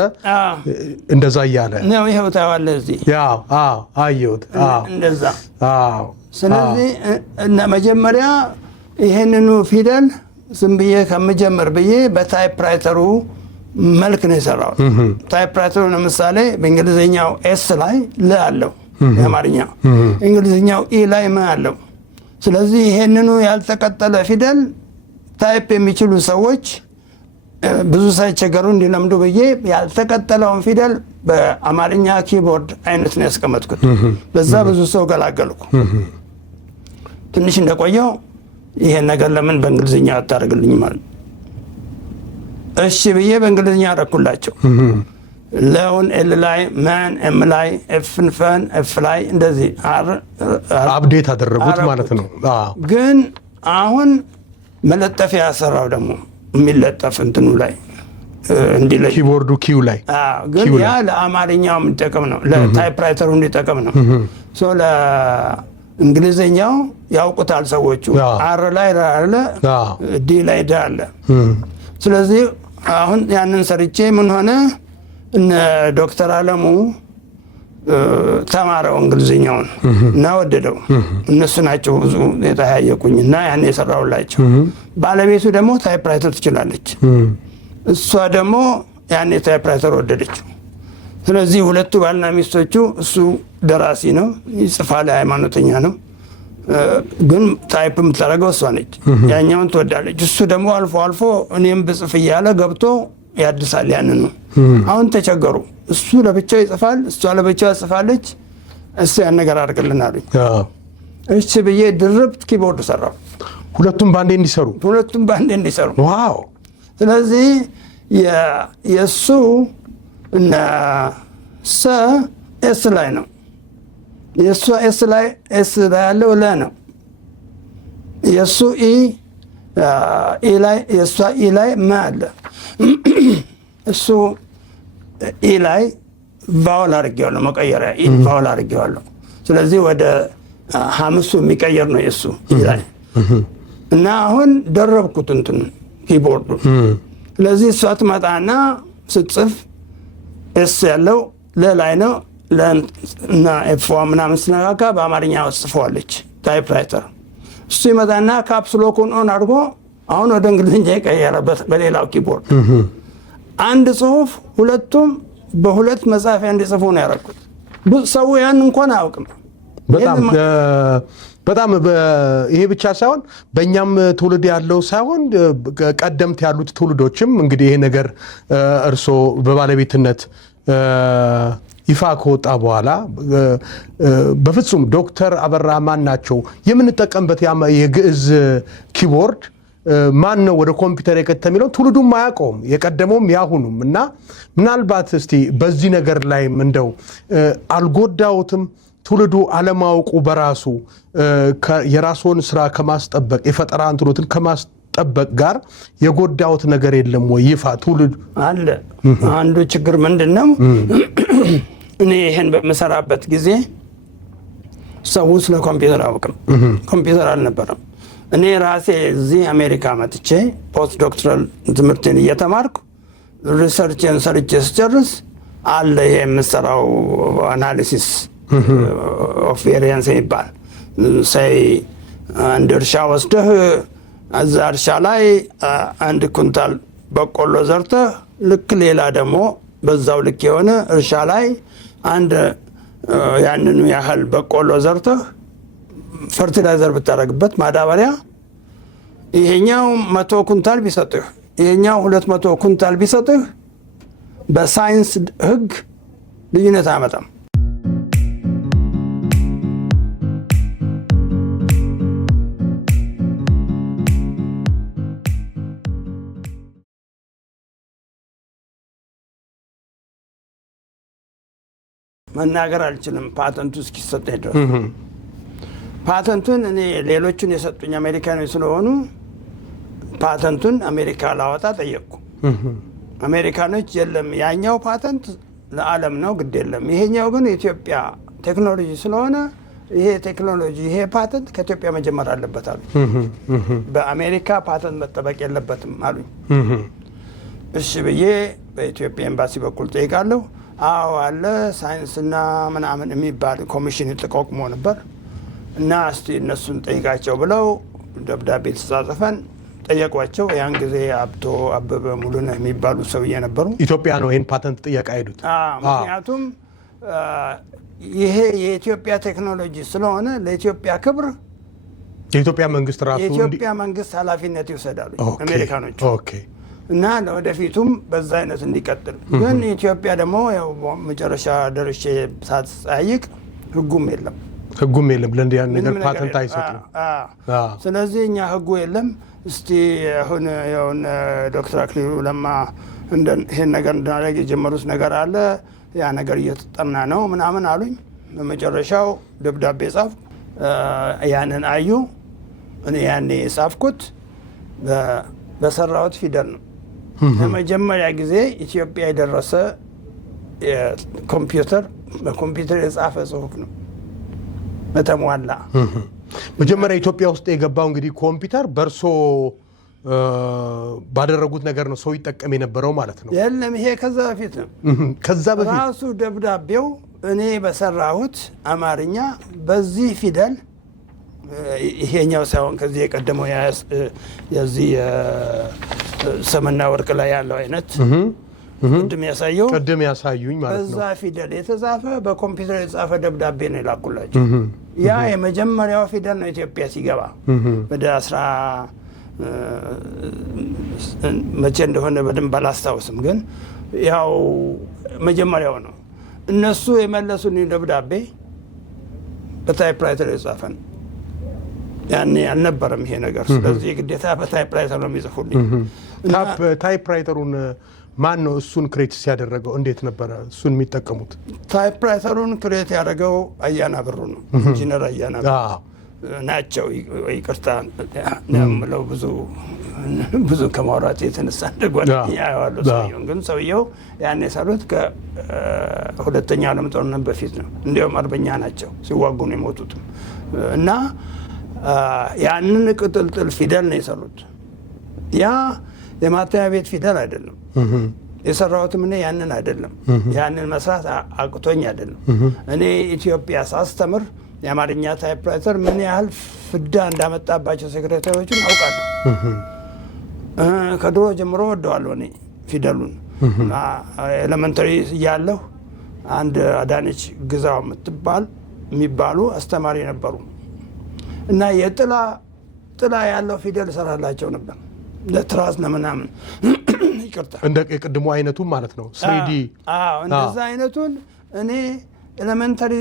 እንደዛ እያለ ነው። ይኸው ታዋለህ እዚህ። ያው አየሁት። እንደዛ። ስለዚህ መጀመሪያ ይሄንኑ ፊደል ዝም ብዬ ከምጀምር ብዬ በታይፕራይተሩ መልክ ነው የሰራው። ታይፕራይተሩ ለምሳሌ በእንግሊዝኛው ኤስ ላይ ለ አለው የአማርኛ፣ እንግሊዝኛው ኢ ላይ ም አለው። ስለዚህ ይሄንኑ ያልተቀጠለ ፊደል ታይፕ የሚችሉ ሰዎች ብዙ ሳይቸገሩ እንዲለምዱ ብዬ ያልተቀጠለውን ፊደል በአማርኛ ኪቦርድ አይነት ነው ያስቀመጥኩት። በዛ ብዙ ሰው ገላገልኩ። ትንሽ እንደቆየው ይሄን ነገር ለምን በእንግሊዝኛ አታደርግልኝ ማለት እሺ ብዬ በእንግሊዝኛ አደረኩላቸው። ለውን ኤል ላይ፣ መን ኤም ላይ፣ ኤፍን ፈን ኤፍ ላይ እንደዚህ አፕዴት አደረጉት ማለት ነው። ግን አሁን መለጠፊያ ያሰራው ደግሞ የሚለጠፍ እንትኑ ላይ እንዲለይ ኪቦርዱ ኪው ላይ ግን ያ ለአማርኛው እንዲጠቀም ነው፣ ለታይፕራይተሩ እንዲጠቀም ነው። ሶ ለእንግሊዝኛው ያውቁታል ሰዎቹ። አር ላይ አለ፣ ዲ ላይ ዳ አለ። ስለዚህ አሁን ያንን ሰርቼ ምን ሆነ፣ እነ ዶክተር አለሙ ተማረው እንግሊዝኛውን እና ወደደው። እነሱ ናቸው ብዙ የተያየቁኝ እና ያን የሰራውላቸው። ባለቤቱ ደግሞ ታይፕራይተር ትችላለች። እሷ ደግሞ ያን ታይፕራይተር ወደደችው። ስለዚህ ሁለቱ ባልና ሚስቶቹ፣ እሱ ደራሲ ነው፣ ይጽፋል፣ ሃይማኖተኛ ነው፣ ግን ታይፕ የምታደርገው እሷ ነች። ያኛውን ትወዳለች። እሱ ደግሞ አልፎ አልፎ እኔም ብጽፍ እያለ ገብቶ ያድሳል። ያንኑ አሁን ተቸገሩ። እሱ ለብቻው ይጽፋል፣ እሷ ለብቻው ጽፋለች። እሱ ያን ነገር አድርግልን አሉኝ። እሺ ብዬ ድርብ ኪቦርድ ሰራው፣ ሁለቱም ባንዴ እንዲሰሩ። ዋው! ስለዚህ የእሱ እነ ሰ ኤስ ላይ ነው፣ የእሷ ኤስ ላይ ያለው ለ ነው። የእሱ ኢ ላይ፣ የእሷ ኢ ላይ መ አለ። እሱ ኢ ላይ ቫውል አድርጌዋለሁ፣ መቀየሪያ ኢ ቫውል አድርጌዋለሁ። ስለዚህ ወደ ሐምሱ የሚቀየር ነው የእሱ ኢ ላይ እና አሁን ደረብኩት እንትን ኪቦርዱ። ስለዚህ እሷ ትመጣና ስትጽፍ ኤስ ያለው ለላይ ነው እና ኤፍ ምናምን ስነካካ በአማርኛ ውስጥ ጽፈዋለች ታይፕራይተር። እሱ ይመጣና ካፕስሎኩን ኦን አድርጎ አሁን ወደ እንግሊዝኛ የቀየረበት በሌላው ኪቦርድ። አንድ ጽሁፍ ሁለቱም በሁለት መጻፊያ እንዲጽፉ ነው ያደረኩት። ሰው ያን እንኳን አያውቅም። በጣም ይሄ ብቻ ሳይሆን በእኛም ትውልድ ያለው ሳይሆን ቀደምት ያሉት ትውልዶችም እንግዲህ ይሄ ነገር እርሶ በባለቤትነት ይፋ ከወጣ በኋላ በፍጹም ዶክተር አበራ ማን ናቸው የምንጠቀምበት የግዕዝ ኪቦርድ ማን ነው ወደ ኮምፒውተር የከተተ የሚለው ትውልዱም አያውቀውም፣ የቀደመውም ያሁኑም። እና ምናልባት እስቲ በዚህ ነገር ላይ እንደው አልጎዳውትም? ትውልዱ አለማወቁ በራሱ የራስዎን ስራ ከማስጠበቅ የፈጠራ እንትኖትን ከማስጠበቅ ጋር የጎዳውት ነገር የለም ወይ? ይፋ ትውልዱ አለ። አንዱ ችግር ምንድን ነው? እኔ ይሄን በምሰራበት ጊዜ ሰው ስለ ኮምፒውተር አያውቅም። ኮምፒውተር አልነበረም። እኔ ራሴ እዚህ አሜሪካ መጥቼ ፖስት ዶክተራል ትምህርቴን እየተማርኩ ሪሰርችን ሰርቼ ስጨርስ አለ ይሄ የምሰራው አናሊሲስ ኦፍ ቬሪያንስ ይባል። አንድ እርሻ ወስደህ እዛ እርሻ ላይ አንድ ኩንታል በቆሎ ዘርተህ ልክ ሌላ ደግሞ በዛው ልክ የሆነ እርሻ ላይ አንድ ያንኑ ያህል በቆሎ ዘርተህ ፈርቲላይዘር ብታረግበት ማዳበሪያ ይሄኛው 100 ኩንታል ቢሰጥህ ይሄኛው 200 ኩንታል ቢሰጥህ በሳይንስ ህግ ልዩነት አያመጣም። መናገር አልችልም ፓተንቱ እስኪሰጠኝ ድረስ። ፓተንቱን እኔ ሌሎቹን የሰጡኝ አሜሪካኖች ስለሆኑ ፓተንቱን አሜሪካ ላወጣ ጠየቅኩ። አሜሪካኖች የለም ያኛው ፓተንት ለዓለም ነው ግድ የለም፣ ይሄኛው ግን የኢትዮጵያ ቴክኖሎጂ ስለሆነ ይሄ ቴክኖሎጂ ይሄ ፓተንት ከኢትዮጵያ መጀመር አለበት አሉ። በአሜሪካ ፓተንት መጠበቅ የለበትም አሉኝ። እሺ ብዬ በኢትዮጵያ ኤምባሲ በኩል ጠይቃለሁ። አዎ አለ ሳይንስና ምናምን የሚባል ኮሚሽን ተቋቁሞ ነበር እና እስቲ እነሱን ጠይቃቸው ብለው ደብዳቤ ተጻጽፈን ጠየቋቸው። ያን ጊዜ አብቶ አበበ ሙሉነህ የሚባሉ ሰውዬ ነበሩ። ኢትዮጵያ ነው ይሄን ፓተንት ጥያቄ አይዱት። ምክንያቱም ይሄ የኢትዮጵያ ቴክኖሎጂ ስለሆነ ለኢትዮጵያ ክብር የኢትዮጵያ መንግስት ራሱ የኢትዮጵያ መንግስት ኃላፊነት ይወስዳሉ አሜሪካኖች። ኦኬ እና ለወደፊቱም በዛ አይነት እንዲቀጥል ግን ኢትዮጵያ ደግሞ ያው መጨረሻ ደርሼ ሳትጠይቅ ህጉም የለም ለእንዲህ ያን ነገር ፓተንት አይሰጡም። ስለዚህ እኛ ህጉ የለም። እስቲ አሁን ያውን ዶክተር አክሊሉ ለማ ይሄን ነገር እንዳደረግ የጀመሩት ነገር አለ፣ ያ ነገር እየተጠና ነው ምናምን አሉኝ። በመጨረሻው ደብዳቤ ጻፍ፣ ያንን አዩ። እኔ ያኔ የጻፍኩት በሰራሁት ፊደል ነው። ለመጀመሪያ ጊዜ ኢትዮጵያ የደረሰ በኮምፒውተር የጻፈ ጽሁፍ ነው በተሟላ። መጀመሪያ ኢትዮጵያ ውስጥ የገባው እንግዲህ ኮምፒውተር በእርሶ ባደረጉት ነገር ነው ሰው ይጠቀም የነበረው ማለት ነው? የለም፣ ይሄ ከዛ በፊት ነው። ከዛ በፊት ራሱ ደብዳቤው እኔ በሰራሁት አማርኛ በዚህ ፊደል ይሄኛው ሳይሆን ከዚህ የቀደመው የዚህ ሰምና ወርቅ ላይ ያለው አይነት ቅድም ያሳዩኝ ማለት ነው። በዛ ፊደል የተጻፈ በኮምፒውተር የተጻፈ ደብዳቤ ነው የላኩላቸው። ያ የመጀመሪያው ፊደል ነው ኢትዮጵያ ሲገባ ወደ መቼ እንደሆነ በደንብ አላስታውስም፣ ግን ያው መጀመሪያው ነው። እነሱ የመለሱልኝ ደብዳቤ በታይፕራይተር የተጻፈ ነው። ያኔ አልነበረም ይሄ ነገር። ስለዚህ ግዴታ በታይፕራይተር ነው የሚጽፉልኝ። ታይፕራይተሩን ማን ነው እሱን ክሬት ሲያደረገው? እንዴት ነበረ እሱን የሚጠቀሙት? ታይፕራይተሩን ክሬት ያደረገው አያና ብሩ ነው፣ ኢንጂነር አያና ብሩ ናቸው። ይቅርታ የምለው ብዙ ከማውራት የተነሳ እንደጓደኛ ያዋሉ ሰውየው፣ ግን ሰውየው ያን የሰሩት ከሁለተኛው ዓለም ጦርነት በፊት ነው። እንዲያውም አርበኛ ናቸው፣ ሲዋጉ ነው የሞቱትም። እና ያንን ቅጥልጥል ፊደል ነው የሰሩት። ያ የማተሚያ ቤት ፊደል አይደለም የሰራሁትም እኔ ያንን አይደለም። ያንን መስራት አቅቶኝ አይደለም። እኔ ኢትዮጵያ ሳስተምር የአማርኛ ታይፕራይተር ምን ያህል ፍዳ እንዳመጣባቸው ሴክሬታሪዎችን አውቃለሁ። ከድሮ ጀምሮ ወደዋለሁ እኔ ፊደሉን። ኤሌመንተሪ እያለሁ አንድ አዳነች ግዛው የሚባሉ አስተማሪ ነበሩ እና ጥላ ያለው ፊደል እሰራላቸው ነበር ለትራስ ለምናምን። ይቅርታ እንደ የቅድሞ አይነቱን ማለት ነው። ስሪዲ እንደዛ አይነቱን እኔ ኤሌመንተሪ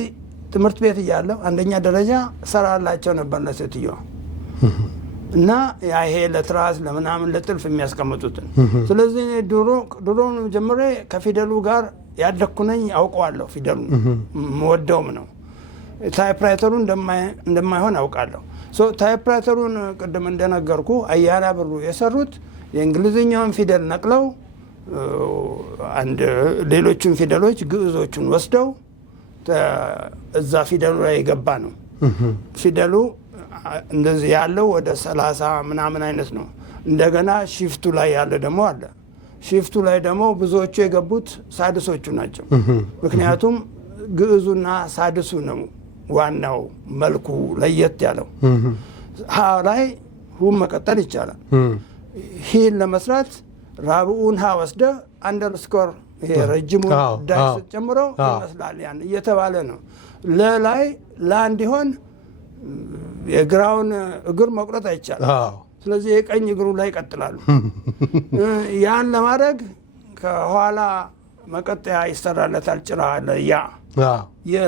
ትምህርት ቤት እያለሁ አንደኛ ደረጃ እሰራላቸው ነበር ለሴትዮዋ። እና ይሄ ለትራስ ለምናምን ለጥልፍ የሚያስቀምጡትን። ስለዚህ እኔ ድሮ ጀምሬ ከፊደሉ ጋር ያደኩ ነኝ፣ አውቀዋለሁ። ፊደሉ ወደውም ነው። ታይፕራይተሩ እንደማይሆን አውቃለሁ። ታይፕራይተሩን ቅድም እንደነገርኩ አያና ብሩ የሰሩት የእንግሊዝኛውን ፊደል ነቅለው ሌሎቹን ፊደሎች ግዕዞቹን ወስደው እዛ ፊደሉ ላይ የገባ ነው። ፊደሉ እንደዚህ ያለው ወደ 30 ምናምን አይነት ነው። እንደገና ሺፍቱ ላይ ያለ ደግሞ አለ። ሺፍቱ ላይ ደግሞ ብዙዎቹ የገቡት ሳድሶቹ ናቸው። ምክንያቱም ግዕዙና ሳድሱ ነው ዋናው መልኩ ለየት ያለው። ሀ ላይ ሁን መቀጠል ይቻላል። ሂን ለመስራት ራብኡን ሀ ወስደ አንደርስኮር ይሄ ረጅሙ ዳይስ ጨምሮ ይመስላል ያን እየተባለ ነው። ለላይ እንዲሆን የግራውን እግር መቁረጥ አይቻልም። ስለዚህ የቀኝ እግሩ ላይ ይቀጥላሉ። ያን ለማድረግ ከኋላ መቀጠያ ይሰራለታል። ጭራ አለ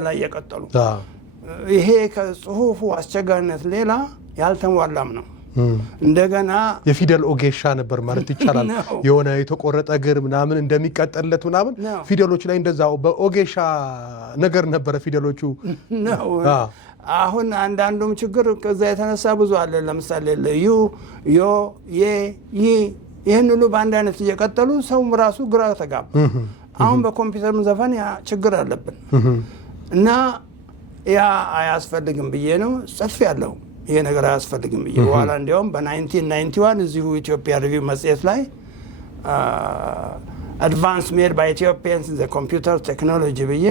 ላይ የቀጠሉ ይሄ ከጽሁፉ አስቸጋሪነት ሌላ ያልተሟላም ነው። እንደገና የፊደል ኦጌሻ ነበር ማለት ይቻላል። የሆነ የተቆረጠ እግር ምናምን እንደሚቀጠልለት ምናምን ፊደሎች ላይ እንደዛው በኦጌሻ ነገር ነበረ ፊደሎቹ ነው። አሁን አንዳንዱም ችግር ከዛ የተነሳ ብዙ አለ። ለምሳሌ ዩ፣ ዮ፣ የ፣ ይ ይህን ሁሉ በአንድ አይነት እየቀጠሉ ሰውም ራሱ ግራ ተጋባ። አሁን በኮምፒውተር ዘፈን ያ ችግር አለብን እና ያ አያስፈልግም ብዬ ነው ጽፍ ያለው ይሄ ነገር አያስፈልግም ብዬ በኋላ እንዲያውም በ1991 እዚሁ ኢትዮጵያ ሪቪው መጽሔት ላይ አድቫንስ ሜድ ባይ ኢትዮጵያንስ ኢን ዘ ኮምፒውተር ቴክኖሎጂ ብዬ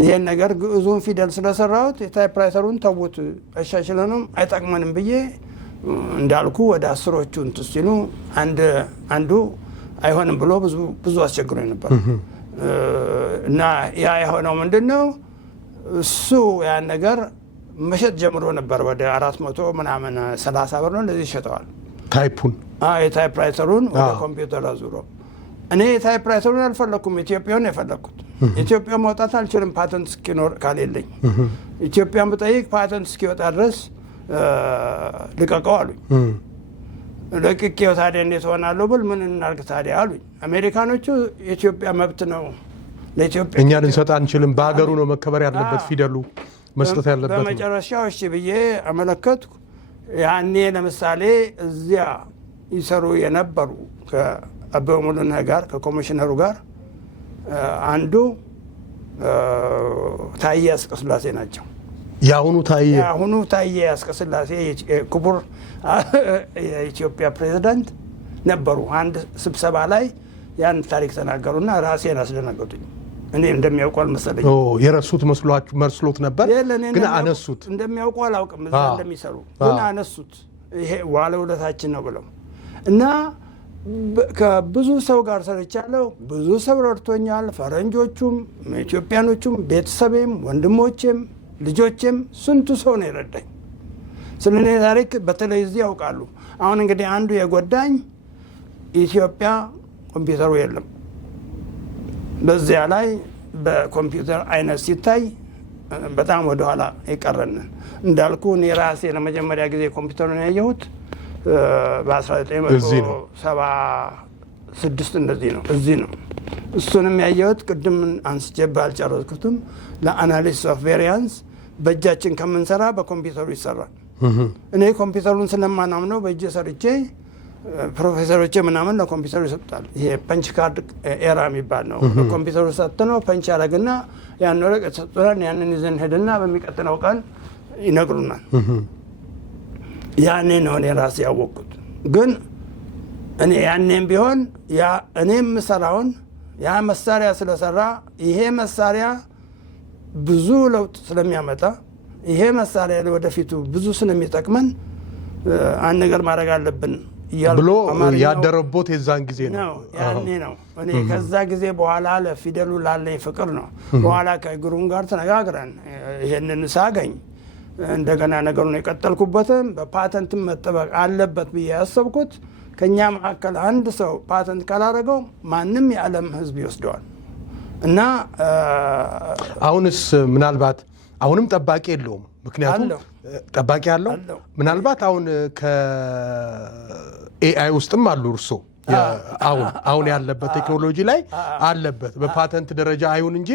ይሄን ነገር ግዕዙን ፊደል ስለሰራሁት የታይፕራይተሩን ተውት አሻሽለንም አይጠቅመንም ብዬ እንዳልኩ ወደ አስሮቹ እንትን ሲሉ አንዱ አይሆንም ብሎ ብዙ አስቸግሮኝ ነበር። እና ያ የሆነው ምንድነው እሱ ያን ነገር መሸጥ ጀምሮ ነበር። ወደ 400 ምናምን 30 ብር ነው እንደዚህ ይሸጠዋል። ታይፑን የታይፕራይተሩን ወደ ኮምፒውተር አዙሮ እኔ የታይፕራይተሩን አልፈለኩም፣ ኢትዮጵያን የፈለኩት። ኢትዮጵያ ማውጣት አልችልም ፓተንት እስኪኖር ካሌለኝ። ኢትዮጵያን ብጠይቅ ፓተንት እስኪወጣ ድረስ ልቀቀው አሉኝ። ለቅቄው ታዲያ እንዴት ሆናለሁ ብል ምን እናርግ ታዲያ አሉኝ። አሜሪካኖቹ የኢትዮጵያ መብት ነው ለኢትዮጵያ እኛ ልንሰጥ አንችልም፣ በሀገሩ ነው መከበር ያለበት ፊደሉ መስጠት ያለበት። በመጨረሻው እሺ ብዬ አመለከትኩ። ያኔ ለምሳሌ እዚያ ይሰሩ የነበሩ ከአበበ ሙሉነህ ጋር ከኮሚሽነሩ ጋር አንዱ ታዬ አስቀስላሴ ናቸው። የአሁኑ ታዬ አስቀስላሴ ክቡር የኢትዮጵያ ፕሬዝዳንት ነበሩ። አንድ ስብሰባ ላይ ያን ታሪክ ተናገሩና ራሴን አስደነገጡኝ። እኔ እንደሚያውቁ አልመሰለኝ። የረሱት መስሎት ነበር፣ ግን አነሱት። እንደሚያውቁ አላውቅም፣ እዛ እንደሚሰሩ ግን አነሱት። ይሄ ዋለውለታችን ነው ብለው እና ከብዙ ሰው ጋር ሰርቻለሁ። ብዙ ሰው ረድቶኛል። ፈረንጆቹም ኢትዮጵያኖቹም ቤተሰቤም ወንድሞቼም ልጆቼም ስንቱ ሰው ነው የረዳኝ። ስለኔ ታሪክ በተለይ እዚህ ያውቃሉ። አሁን እንግዲህ አንዱ የጎዳኝ ኢትዮጵያ ኮምፒውተሩ የለም። በዚያ ላይ በኮምፒውተር አይነት ሲታይ በጣም ወደኋላ የቀረንን እንዳልኩ እኔ ራሴ ለመጀመሪያ ጊዜ ኮምፒውተሩን ያየሁት በ1976 እንደዚህ ነው፣ እዚህ ነው። እሱንም ያየሁት ቅድም አንስቼባ አልጨረስኩትም። ለአናሊሲስ ኦፍ ቬሪያንስ በእጃችን ከምንሰራ በኮምፒውተሩ ይሰራል። እኔ ኮምፒውተሩን ስለማናምነው በእጄ ሰርቼ ፕሮፌሰሮቼ ምናምን ለኮምፒውተሩ ይሰጡታል። ይሄ ፐንች ካርድ ኤራ የሚባል ነው። ለኮምፒውተሩ ሰጥተነው ፐንች ያደረግና ያን ወረቀት ሰጡናል። ያንን ይዘን ሄድና በሚቀጥለው ቀን ይነግሩናል። ያኔ ነው እኔ ራሴ ያወቅኩት። ግን እኔ ያኔም ቢሆን እኔ የምሰራውን ያ መሳሪያ ስለሰራ ይሄ መሳሪያ ብዙ ለውጥ ስለሚያመጣ ይሄ መሳሪያ ወደፊቱ ብዙ ስለሚጠቅመን አንድ ነገር ማድረግ አለብን ብሎ ያደረቦት የዛን ጊዜ ነው። ያኔ ነው እኔ ከዛ ጊዜ በኋላ ለፊደሉ ላለኝ ፍቅር ነው። በኋላ ከግሩም ጋር ተነጋግረን ይሄንን ሳገኝ እንደገና ነገሩን የቀጠልኩበትም በፓተንትም መጠበቅ አለበት ብዬ ያሰብኩት ከኛ መካከል አንድ ሰው ፓተንት ካላደረገው ማንም የዓለም ሕዝብ ይወስደዋል እና አሁንስ ምናልባት አሁንም ጠባቂ የለውም። ምክንያቱም ጠባቂ አለው። ምናልባት አሁን ከኤአይ ውስጥም አሉ እርሶ አሁን ያለበት ቴክኖሎጂ ላይ አለበት። በፓተንት ደረጃ አይሁን እንጂ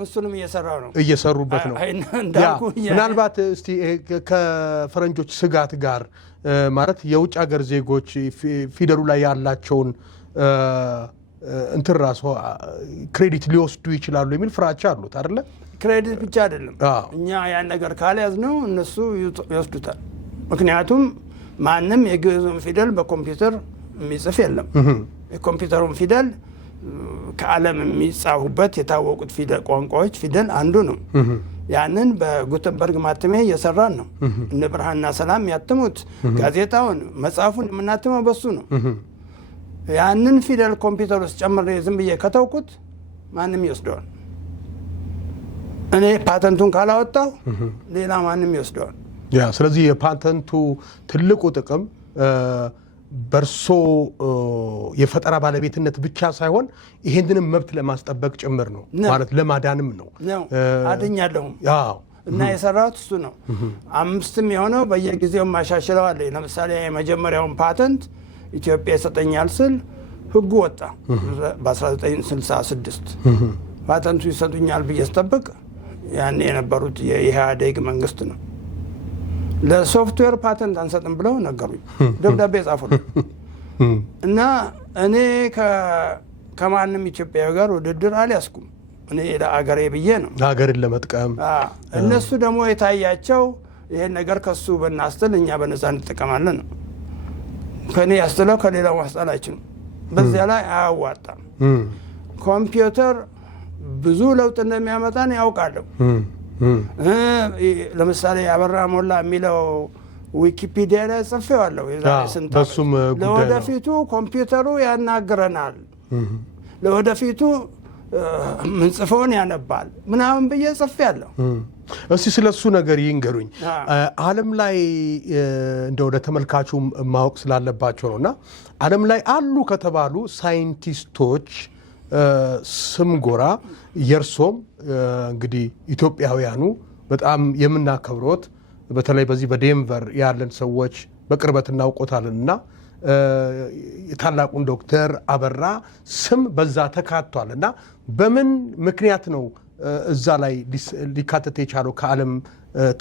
እሱንም እየሰሩበት ነው። ምናልባት እስቲ ከፈረንጆች ስጋት ጋር ማለት የውጭ ሀገር ዜጎች ፊደሉ ላይ ያላቸውን እንትን ራሱ ክሬዲት ሊወስዱ ይችላሉ የሚል ፍራቻ አሉት አይደለ? ክሬዲት ብቻ አይደለም፣ እኛ ያን ነገር ካልያዝ ነው እነሱ ይወስዱታል። ምክንያቱም ማንም የግዕዙን ፊደል በኮምፒውተር የሚጽፍ የለም። የኮምፒውተሩን ፊደል ከዓለም የሚጻፉበት የታወቁት ፊደል ቋንቋዎች ፊደል አንዱ ነው። ያንን በጉተንበርግ ማተሚያ እየሰራን ነው። እነ ብርሃንና ሰላም ያትሙት ጋዜጣውን መጽሐፉን የምናትመው በሱ ነው። ያንን ፊደል ኮምፒውተር ውስጥ ጨምሬ ዝም ብዬ ከተውኩት ማንም ይወስደዋል። እኔ ፓተንቱን ካላወጣው ሌላ ማንም ይወስደዋል። ስለዚህ የፓተንቱ ትልቁ ጥቅም በርሶ የፈጠራ ባለቤትነት ብቻ ሳይሆን ይሄንንም መብት ለማስጠበቅ ጭምር ነው ማለት ለማዳንም ነው። አድኛለሁም እና የሰራሁት እሱ ነው። 5 የሆነው በየጊዜው ማሻሽለዋል። ለምሳሌ የመጀመሪያውን ፓተንት ኢትዮጵያ ይሰጠኛል ስል ህጉ ወጣ በ1966 ፓተንቱ ይሰጡኛል ብዬ ስጠብቅ ያኔ የነበሩት የኢህአዴግ መንግስት ነው። ለሶፍትዌር ፓተንት አንሰጥም ብለው ነገሩኝ። ደብዳቤ ጻፉልኝ እና እኔ ከማንም ኢትዮጵያዊ ጋር ውድድር አልያዝኩም። እኔ ለአገሬ ብዬ ነው ሀገርን ለመጥቀም። እነሱ ደግሞ የታያቸው ይሄን ነገር ከሱ በናስተል እኛ በነፃ እንጠቀማለን ነው። ከኔ ያስተለው ከሌላው ማስጣል አይችልም። በዚያ ላይ አያዋጣም። ኮምፒውተር ብዙ ለውጥ እንደሚያመጣን ያውቃለሁ። ለምሳሌ አበራ ሞላ የሚለው ዊኪፒዲያ ላይ ጽፌዋለሁ። የዛሬ ስንት ለወደፊቱ ኮምፒውተሩ ያናግረናል፣ ለወደፊቱ ምንጽፈውን ያነባል ምናምን ብዬ ጽፌያለሁ። እስቲ ስለሱ ነገር ይንገሩኝ። ዓለም ላይ እንደ ወደ ተመልካቹ ማወቅ ስላለባቸው ነውና ዓለም ላይ አሉ ከተባሉ ሳይንቲስቶች ስም ጎራ የርሶም እንግዲህ ኢትዮጵያውያኑ በጣም የምናከብሮት በተለይ በዚህ በዴንቨር ያለን ሰዎች በቅርበት እናውቆታልና የታላቁን ዶክተር አበራ ስም በዛ ተካቷልና በምን ምክንያት ነው እዛ ላይ ሊካተት የቻለው ከዓለም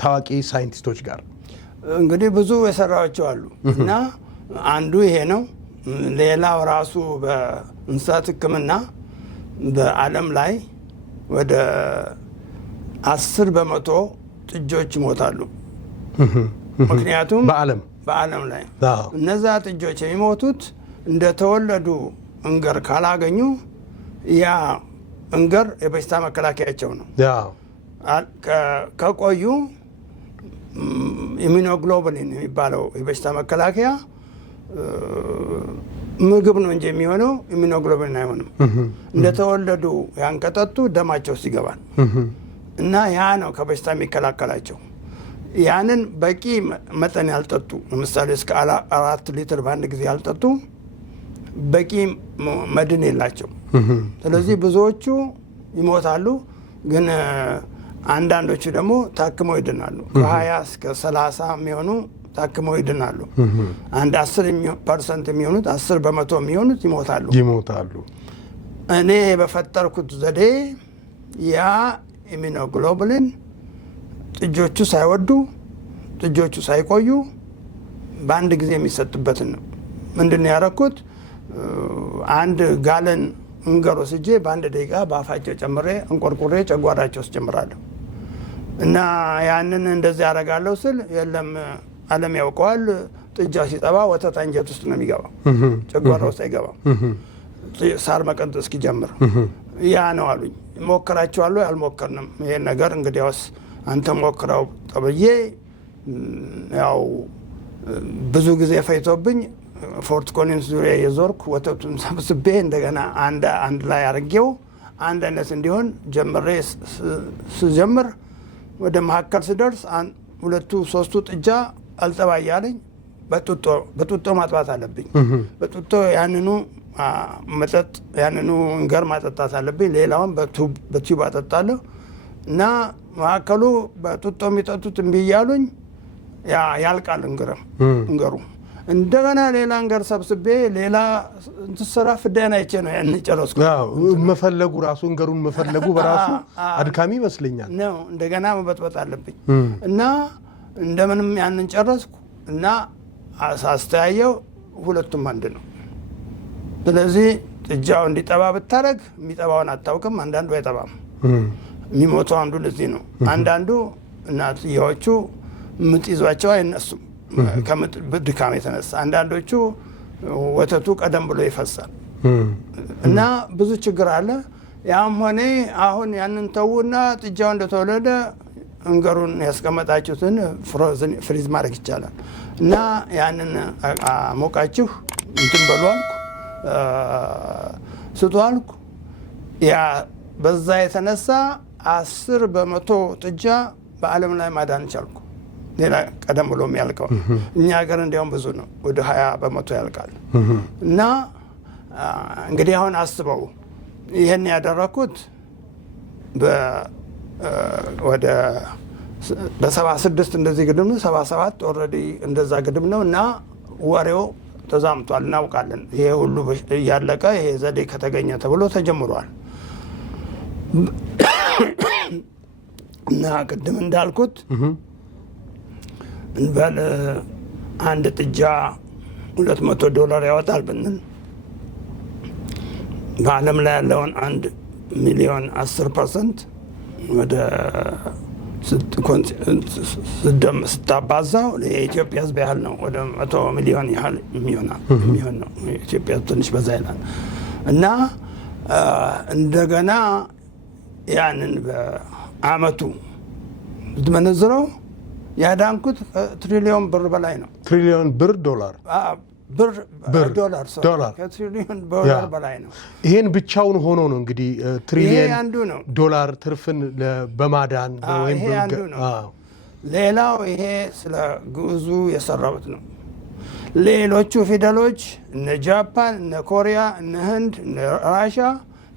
ታዋቂ ሳይንቲስቶች ጋር? እንግዲህ ብዙ የሰራቸው አሉ እና አንዱ ይሄ ነው። ሌላው ራሱ በእንስሳት ሕክምና በዓለም ላይ ወደ 10% ጥጆች ይሞታሉ። ምክንያቱም በዓለም ላይ እነዛ ጥጆች የሚሞቱት እንደተወለዱ እንገር ካላገኙ ያ እንገር የበሽታ መከላከያቸው ነው። ከቆዩ ኢሚኖግሎቡሊን የሚባለው የበሽታ መከላከያ ምግብ ነው እንጂ የሚሆነው ኢሚኖግሎቡሊን አይሆንም። እንደተወለዱ ያን ከጠጡ ደማቸው ውስጥ ይገባል እና ያ ነው ከበሽታ የሚከላከላቸው። ያንን በቂ መጠን ያልጠጡ ለምሳሌ እስከ 4 ሊትር በአንድ ጊዜ ያልጠጡ በቂ መድን የላቸው። ስለዚህ ብዙዎቹ ይሞታሉ፣ ግን አንዳንዶቹ ደግሞ ታክመው ይድናሉ። ከ20 እስከ 30 የሚሆኑ ታክመው ይድናሉ። አንድ 10% የሚሆኑት 10% የሚሆኑት ይሞታሉ። እኔ በፈጠርኩት ዘዴ ያ ኢሚኖግሎቡሊን ጥጆቹ ሳይወዱ ጥጆቹ ሳይቆዩ በአንድ ጊዜ የሚሰጥበትን ነው። ምንድን ያደረኩት? አንድ ጋለን እንገር ወስጄ በአንድ ደቂቃ በአፋቸው ጨምሬ እንቆርቁሬ ጨጓራቸው ውስጥ ጨምራለሁ እና ያንን እንደዚህ ያደርጋለሁ ስል የለም ዓለም ያውቀዋል። ጥጃ ሲጠባ ወተት አንጀት ውስጥ ነው የሚገባው፣ ጨጓራ ውስጥ አይገባም። ሳር መቀንጠስ እስኪጀምር ያ ነው አሉኝ። ሞክራቸዋለሁ። አልሞከርንም። ይሄን ነገር እንግዲያውስ አንተ ሞክረው ተብዬ ያው ብዙ ጊዜ ፈይቶብኝ ፎርት ኮሊንስ ዙሪያ የዞርኩ ወተቱን ሰብስቤ እንደገና አንድ ላይ አድርጌው አንድ አይነት እንዲሆን ጀምሬ ስጀምር ወደ መካከል ስደርስ 2-3 ጥጃ አልጠባ እያለኝ በጡጦ ማጥባት አለብኝ። በጡጦ ያንኑ መጠጥ ያንኑ እንገር ማጠጣት አለብኝ። ሌላውን በቲዩብ አጠጣለሁ እና መካከሉ በጡጦ የሚጠጡት እምቢ እያሉኝ ያልቃል እንገሩ። እንደገና ሌላ እንገር ሰብስቤ ሌላ እንትሰራ ፍዳያን አይቼ ነው ያን ጨረስኩ። መፈለጉ ራሱ እንገሩን መፈለጉ በራሱ አድካሚ ይመስለኛል ነው። እንደገና መበጥበጥ አለብኝ እና እንደምንም ያንን ጨረስኩ እና ሳስተያየው ሁለቱም አንድ ነው። ስለዚህ ጥጃው እንዲጠባ ብታረግ የሚጠባውን አታውቅም። አንዳንዱ አይጠባም። የሚሞተው አንዱ ለዚህ ነው። አንዳንዱ እናትየዎቹ ምጥ ይዟቸው አይነሱም ከምጥ ድካም የተነሳ። አንዳንዶቹ ወተቱ ቀደም ብሎ ይፈሳል እና ብዙ ችግር አለ። ያም ሆነ አሁን ያንን ተውና ጥጃው እንደተወለደ እንገሩን ያስቀመጣችሁትን ፍሪዝ ማድረግ ይቻላል እና ያንን አሞቃችሁ እንትን በሉ አልኩ፣ ስጡ አልኩ። ያ በዛ የተነሳ 10% ጥጃ በዓለም ላይ ማዳን ቻልኩ። ሌላ ቀደም ብሎ የሚያልቀው እኛ ሀገር እንዲያውም ብዙ ነው፣ ወደ 20% ያልቃል። እና እንግዲህ አሁን አስበው ይህን ያደረኩት ወደ በ76 እንደዚህ ግድም ነው፣ 77 ኦልሬዲ እንደዛ ግድም ነው። እና ወሬው ተዛምቷል፣ እናውቃለን። ይሄ ሁሉ እያለቀ ይሄ ዘዴ ከተገኘ ተብሎ ተጀምሯል። እና ቅድም እንዳልኩት እንበል አንድ ጥጃ $200 ያወጣል ብንል በዓለም ላይ ያለውን 1 ሚሊዮን 10% ወደ ስታባዛው የኢትዮጵያ ሕዝብ ያህል ነው። ወደ 100 ሚሊዮን ያህል የሚሆን ነው። ኢትዮጵያ ትንሽ በዛ ይላል። እና እንደገና ያንን በአመቱ ስትመነዝረው ያዳንኩት ትሪሊዮን ብር በላይ ነው። ትሪሊዮን ብር ዶላር ዶላር ከትሪሊዮን ዶላር በላይ ነው። ይሄን ብቻውን ሆኖ ነው እንግዲህ ትሪሊዮን ዶላር ትርፍን በማዳን ወይም ይሄ አንዱ ነው። ሌላው ይሄ ስለ ግዕዙ የሰራሁት ነው። ሌሎቹ ፊደሎች እነ ጃፓን፣ እነ ኮሪያ፣ እነ ህንድ፣ እነ ራሻ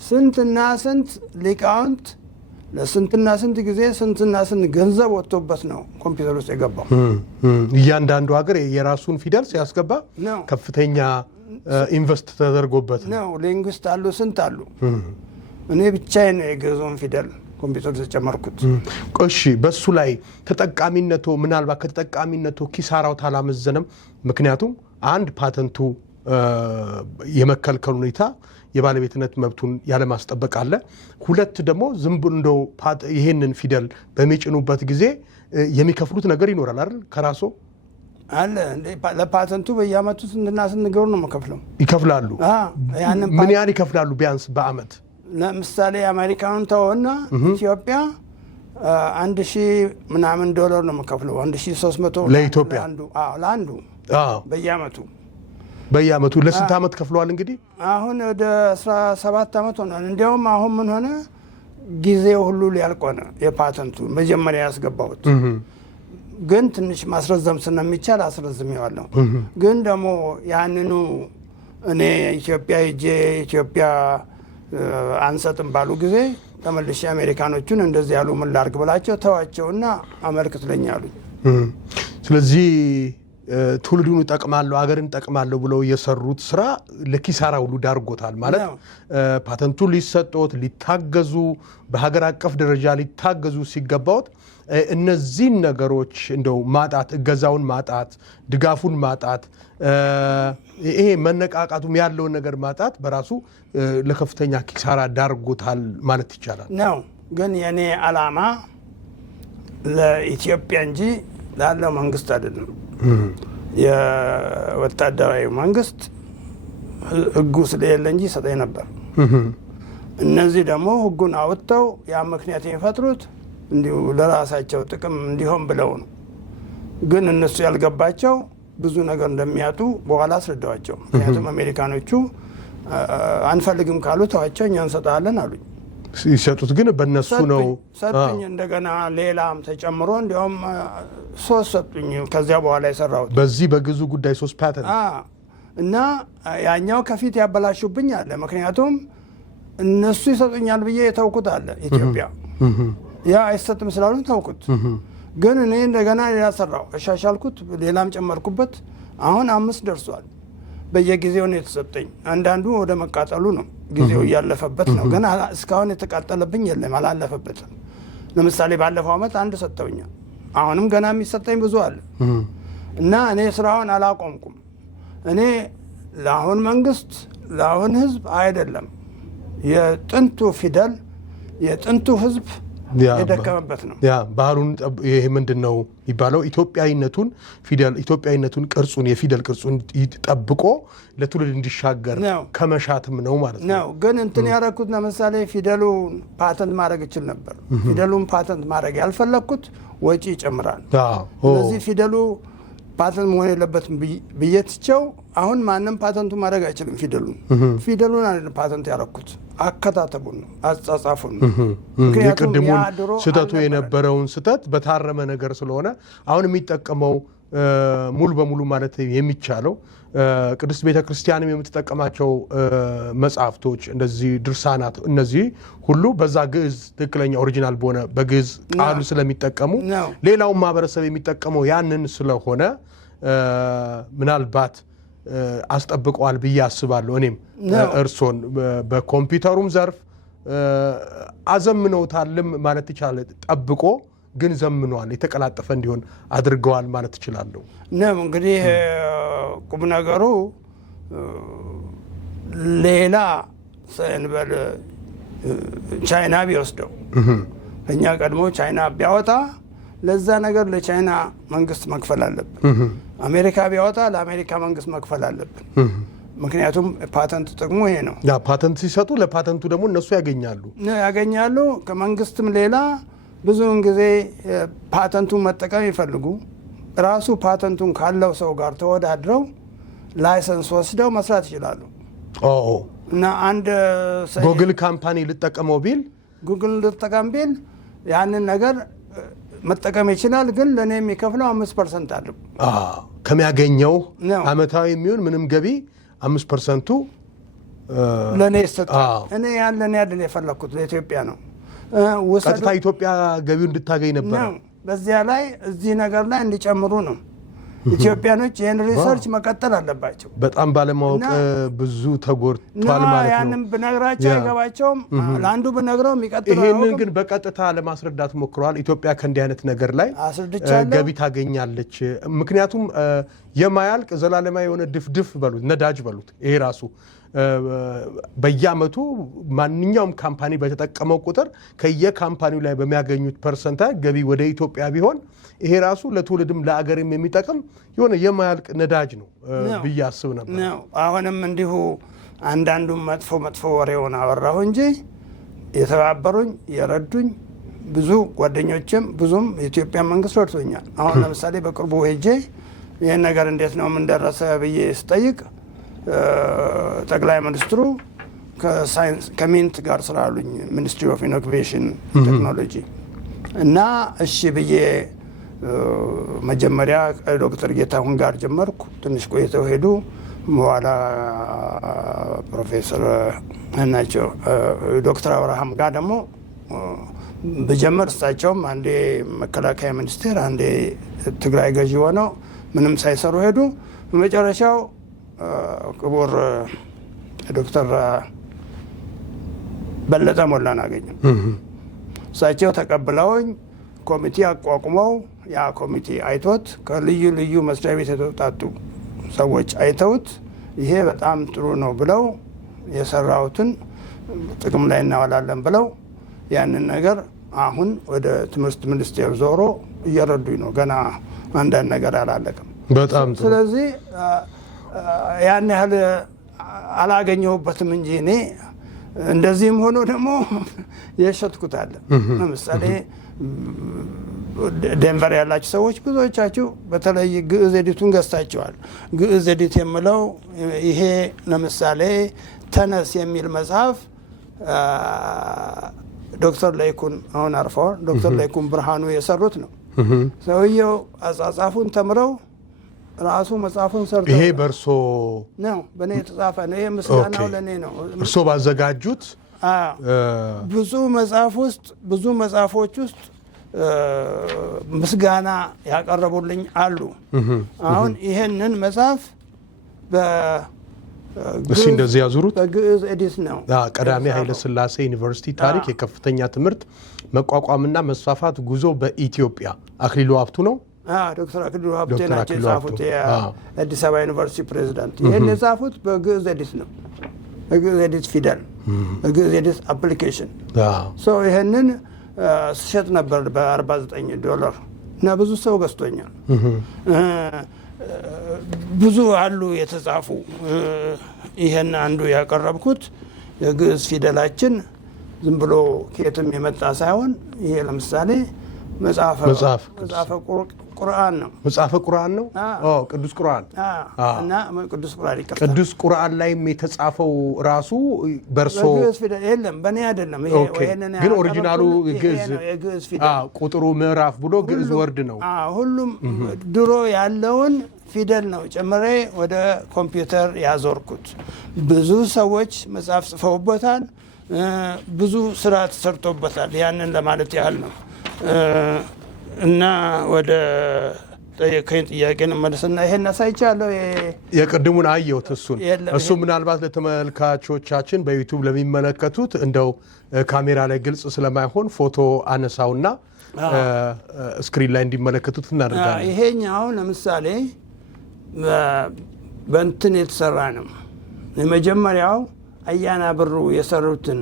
ስንትና ስንት ሊቃውንት ለስንትና ስንት ጊዜ ስንትና ስንት ገንዘብ ወጥቶበት ነው ኮምፒውተር ውስጥ የገባው። እያንዳንዱ ሀገር የራሱን ፊደል ሲያስገባ ከፍተኛ ኢንቨስት ተደርጎበት ነው። ሊንግዊስት አሉ፣ ስንት አሉ። እኔ ብቻዬን ነው የግዕዙን ፊደል ኮምፒውተር ተጨመርኩት። እሺ፣ በሱ ላይ ተጠቃሚነቱ ምናልባት ከተጠቃሚነቱ ኪሳራው ታላመዘነም? ምክንያቱም አንድ ፓተንቱ የመከልከል ሁኔታ የባለቤትነት መብቱን ያለማስጠበቅ አለ። ሁለት ደግሞ ዝም ብሎ እንደው ይሄንን ፊደል በሚጭኑበት ጊዜ የሚከፍሉት ነገር ይኖራል አይደል? ከራሶ አለ እንዴ? ለፓተንቱ በየአመቱ ስንትና ስንገሩ ነው መከፍለው። ይከፍላሉ። ምን ያህል ይከፍላሉ ቢያንስ በአመት? ለምሳሌ አሜሪካኑን ተወና ኢትዮጵያ $1,000 ምናምን ነው መከፍለው። 1300 ለኢትዮጵያ ለአንዱ በየአመቱ ለስንት አመት ከፍለዋል? እንግዲህ አሁን ወደ 17 አመት ሆኗል። እንዲያውም አሁን ምን ሆነ ጊዜው ሁሉ ሊያልቅ ሆነ። የፓተንቱ መጀመሪያ ያስገባሁት ግን ትንሽ ማስረዘም ስለሚቻል አስረዝሜዋለሁ። ግን ደግሞ ያንኑ እኔ ኢትዮጵያ ሄጄ ኢትዮጵያ አንሰጥም ባሉ ጊዜ ተመልሼ አሜሪካኖቹን እንደዚህ ያሉ ምን ላድርግ ብላቸው ተዋቸውና አመልክትልኝ አሉኝ። ስለዚህ ትውልዱን እጠቅማለሁ አገርን እጠቅማለሁ ብለው የሰሩት ስራ ለኪሳራ ሁሉ ዳርጎታል ማለት ፓተንቱ ሊሰጡት ሊታገዙ በሀገር አቀፍ ደረጃ ሊታገዙ ሲገባውት እነዚህን ነገሮች እንደው ማጣት፣ እገዛውን ማጣት፣ ድጋፉን ማጣት፣ ይሄ መነቃቃቱም ያለውን ነገር ማጣት በራሱ ለከፍተኛ ኪሳራ ዳርጎታል ማለት ይቻላል ነው። ግን የኔ ዓላማ ለኢትዮጵያ እንጂ ላለው መንግስት አይደለም። የወታደራዊ መንግስት ህጉ ስለሌለ እንጂ ሰጠኝ ነበር። እነዚህ ደግሞ ህጉን አውጥተው ያ ምክንያት የሚፈጥሩት እንዲሁ ለራሳቸው ጥቅም እንዲሆን ብለው ነው። ግን እነሱ ያልገባቸው ብዙ ነገር እንደሚያጡ በኋላ አስረዳዋቸው። ምክንያቱም አሜሪካኖቹ አንፈልግም ካሉ ተዋቸው እኛ እንሰጣለን አሉኝ። ሲሰጡት ግን በእነሱ ነው ሰጡኝ። እንደገና ሌላም ተጨምሮ እንዲያውም 3 ሰጡኝ። ከዚያ በኋላ የሰራሁት በዚህ በግዙ ጉዳይ 3 ፓተንት እና ያኛው ከፊት ያበላሹብኝ አለ። ምክንያቱም እነሱ ይሰጡኛል ብዬ የተውኩት አለ ኢትዮጵያ ያ አይሰጥም ስላሉ ተውኩት። ግን እኔ እንደገና ሌላ ሰራው፣ አሻሻልኩት፣ ሌላም ጨመርኩበት። አሁን 5 ደርሷል። በየጊዜው ነው የተሰጠኝ። አንዳንዱ ወደ መቃጠሉ ነው፣ ጊዜው እያለፈበት ነው። ግን እስካሁን የተቃጠለብኝ የለም፣ አላለፈበትም። ለምሳሌ ባለፈው አመት 1 ሰጠውኛል። አሁንም ገና የሚሰጠኝ ብዙ አለ እና እኔ ስራውን አላቆምኩም። እኔ ለአሁን መንግስት ለአሁን ህዝብ አይደለም፣ የጥንቱ ፊደል የጥንቱ ህዝብ የደከመበት ነው። ያ ባህሉን ይሄ ምንድነው የሚባለው ኢትዮጵያዊነቱን ቅርጹን የፊደል ቅርጹን ጠብቆ ለትውልድ እንዲሻገር ከመሻትም ነው ማለት ነው። ግን እንትን ያደረኩት ለምሳሌ ፊደሉን ፓተንት ማድረግ ይችል ነበር። ፊደሉን ፓተንት ማድረግ ያልፈለግኩት ወጪ ይጨምራል። ስለዚህ ፊደሉ ፓተንት መሆን የለበትም ብዬ ትቼው አሁን ማንም ፓተንቱ ማድረግ አይችልም። ፊደሉን አይደለም ፓተንት ያደረኩት አከታተቡን ነው፣ አጻጻፉን ነው። የቅድሙን ስህተቱ የነበረውን ስህተት በታረመ ነገር ስለሆነ አሁን የሚጠቀመው ሙሉ በሙሉ ማለት የሚቻለው ቅድስት ቤተክርስቲያንም የምትጠቀማቸው መጽሐፍቶች እንደዚህ ድርሳናት እነዚህ ሁሉ በዛ ግዕዝ ትክክለኛ ኦሪጂናል በሆነ በግዕዝ ቃሉ ስለሚጠቀሙ ሌላውን ማህበረሰብ የሚጠቀመው ያንን ስለሆነ ምናልባት አስጠብቀዋል ብዬ አስባለሁ። እኔም እርሶን በኮምፒውተሩም ዘርፍ አዘምነውታልም ማለት ይቻላል። ጠብቆ ግን ዘምኗል፣ የተቀላጠፈ እንዲሆን አድርገዋል ማለት ይችላለሁ። ነው እንግዲህ ቁም ነገሩ ሌላ ሰንበል ቻይና ቢወስደው እኛ ቀድሞ ቻይና ቢያወጣ ለዛ ነገር ለቻይና መንግስት መክፈል አለብን። አሜሪካ ቢያወጣ ለአሜሪካ መንግስት መክፈል አለብን። ምክንያቱም ፓተንት ጥቅሙ ይሄ ነው። ፓተንት ሲሰጡ ለፓተንቱ ደግሞ እነሱ ያገኛሉ። ከመንግስትም ሌላ ብዙውን ጊዜ ፓተንቱን መጠቀም ይፈልጉ ራሱ ፓተንቱን ካለው ሰው ጋር ተወዳድረው ላይሰንስ ወስደው መስራት ይችላሉ። እና አንድ ጉግል ካምፓኒ ልጠቀመው ቢል ያንን ነገር መጠቀም ይችላል። ግን ለእኔ የሚከፍለው 5% አለው ከሚያገኘው አመታዊ የሚሆን ምንም ገቢ 5%ቱ ለእኔ ይሰጣል። እኔ ያለን ያድል የፈለግኩት ለኢትዮጵያ ነው። ቀጥታ ኢትዮጵያ ገቢው እንድታገኝ ነበር። በዚያ ላይ እዚህ ነገር ላይ እንዲጨምሩ ነው። ኢትዮጵያኖች ይህን ሪሰርች መቀጠል አለባቸው። በጣም ባለማወቅ ብዙ ተጎድቷል ማለት ነው። ያንን ብነግራቸው አይገባቸውም። ለአንዱ ብነግረው የሚቀጥለው ይህንን ግን በቀጥታ ለማስረዳት ሞክረዋል። ኢትዮጵያ ከእንዲህ አይነት ነገር ላይ ገቢ ታገኛለች። ምክንያቱም የማያልቅ ዘላለማዊ የሆነ ድፍድፍ በሉት ነዳጅ በሉት ይሄ ራሱ በየአመቱ ማንኛውም ካምፓኒ በተጠቀመው ቁጥር ከየካምፓኒው ላይ በሚያገኙት ፐርሰንታጅ ገቢ ወደ ኢትዮጵያ ቢሆን ይሄ ራሱ ለትውልድም ለአገርም የሚጠቅም የሆነ የማያልቅ ነዳጅ ነው ብዬ አስብ ነበር። አሁንም እንዲሁ አንዳንዱም መጥፎ ወሬውን አወራሁ እንጂ የተባበሩኝ የረዱኝ ብዙ ጓደኞችም ብዙም የኢትዮጵያ መንግስት ረድቶኛል። አሁን ለምሳሌ በቅርቡ ሄጄ ይህን ነገር እንዴት ነው ምን ደረሰ ብዬ ስጠይቅ ጠቅላይ ሚኒስትሩ ከሚንት ጋር ስላሉኝ ሚኒስትሪ ኦፍ ኢኖቬሽን ቴክኖሎጂ እና እሺ ብዬ መጀመሪያ ዶክተር ጌታሁን ጋር ጀመርኩ። ትንሽ ቆይተው ሄዱ። በኋላ ፕሮፌሰር ናቸው ዶክተር አብርሃም ጋር ደግሞ በጀመር እሳቸውም አንዴ መከላከያ ሚኒስቴር አንዴ ትግራይ ገዢ ሆነው ምንም ሳይሰሩ ሄዱ። በመጨረሻው ክቡር ዶክተር በለጠ ሞላን አገኘ። እሳቸው ተቀብለውኝ ኮሚቴ አቋቁመው ያ ኮሚቴ አይቶት ከልዩ ልዩ መስሪያ ቤት የተውጣጡ ሰዎች አይተውት ይሄ በጣም ጥሩ ነው ብለው የሰራሁትን ጥቅም ላይ እናዋላለን ብለው ያንን ነገር አሁን ወደ ትምህርት ሚኒስቴር ዞሮ እየረዱኝ ነው። ገና አንዳንድ ነገር አላለቀም። በጣም ጥሩ። ስለዚህ ያን ያህል አላገኘሁበትም እንጂ እኔ እንደዚህም ሆኖ ደግሞ የሸጥኩት አለ። ለምሳሌ ዴንቨር ያላችሁ ሰዎች ብዙዎቻችሁ በተለይ ግዕዝ ኤዲቱን ገዝታችኋል። ግዕዝ ኤዲት የምለው ይሄ ለምሳሌ ተነስ የሚል መጽሐፍ ዶክተር ላይኩን አሁን አርፈዋል። ዶክተር ላይኩን ብርሃኑ የሰሩት ነው። ሰውየው አጻጻፉን ተምረው ራሱ መጽሐፉን ሰርተው ይሄ በእርሶ ነው በእኔ የተጻፈ ነው። ይሄ ምስጋናው ለእኔ ነው። እርሶ ባዘጋጁት ብዙ መጽሐፎች ውስጥ ምስጋና ያቀረቡልኝ አሉ። አሁን ይሄንን መጽሐፍ እስኪ እንደዚህ ያዙሩት። በግዕዝ ኤዲት ነው። ቀዳማዊ ኃይለ ሥላሴ ዩኒቨርሲቲ ታሪክ የከፍተኛ ትምህርት መቋቋምና መስፋፋት ጉዞ በኢትዮጵያ አክሊሉ ሀብቱ ነው። ዶክተር አክሊሉ ሀብቴ ናቸው የጻፉት። የአዲስ አበባ ዩኒቨርሲቲ ፕሬዚዳንት ይህን የጻፉት በግዕዝ ኤዲት ነው። በግዕዝ ኤዲት ፊደል፣ በግዕዝ ኤዲት አፕሊኬሽን። ይህንን ስሸጥ ነበር $49 እና ብዙ ሰው ገዝቶኛል። ብዙ አሉ የተጻፉ። ይሄን አንዱ ያቀረብኩት የግዕዝ ፊደላችን ዝም ብሎ ከየትም የመጣ ሳይሆን ይሄ ለምሳሌ መጽሐፈ ቁርአን ነው። መጽሐፈ ቁርአን ነው። ቅዱስ ቁርአን እና ቅዱስ ቁርአን ይቀርታል። ቅዱስ ቁርአን ላይም የተጻፈው ራሱ በርሶ በግዕዝ ፊደል የለም፣ በእኔ አይደለም። ይሄ ግን ኦሪጂናሉ የግዕዝ ፊደል ቁጥሩ ምዕራፍ ብሎ ግዕዝ ወርድ ነው። ሁሉም ድሮ ያለውን ፊደል ነው ጨምሬ ወደ ኮምፒውተር ያዞርኩት። ብዙ ሰዎች መጽሐፍ ጽፈውበታል፣ ብዙ ስራ ተሰርቶበታል። ያንን ለማለት ያህል ነው። እና ወደ ጠየቀኝ ጥያቄ እንመለስና ይሄን አሳይቻለሁ። የቅድሙን አየሁት። እሱ ምናልባት ለተመልካቾቻችን በዩቲዩብ ለሚመለከቱት እንደው ካሜራ ላይ ግልጽ ስለማይሆን ፎቶ አነሳውና ስክሪን ላይ እንዲመለከቱት እናደርጋለን። ይሄኛው ለምሳሌ በእንትን የተሰራ ነው። የመጀመሪያው አያና ብሩ የሰሩትን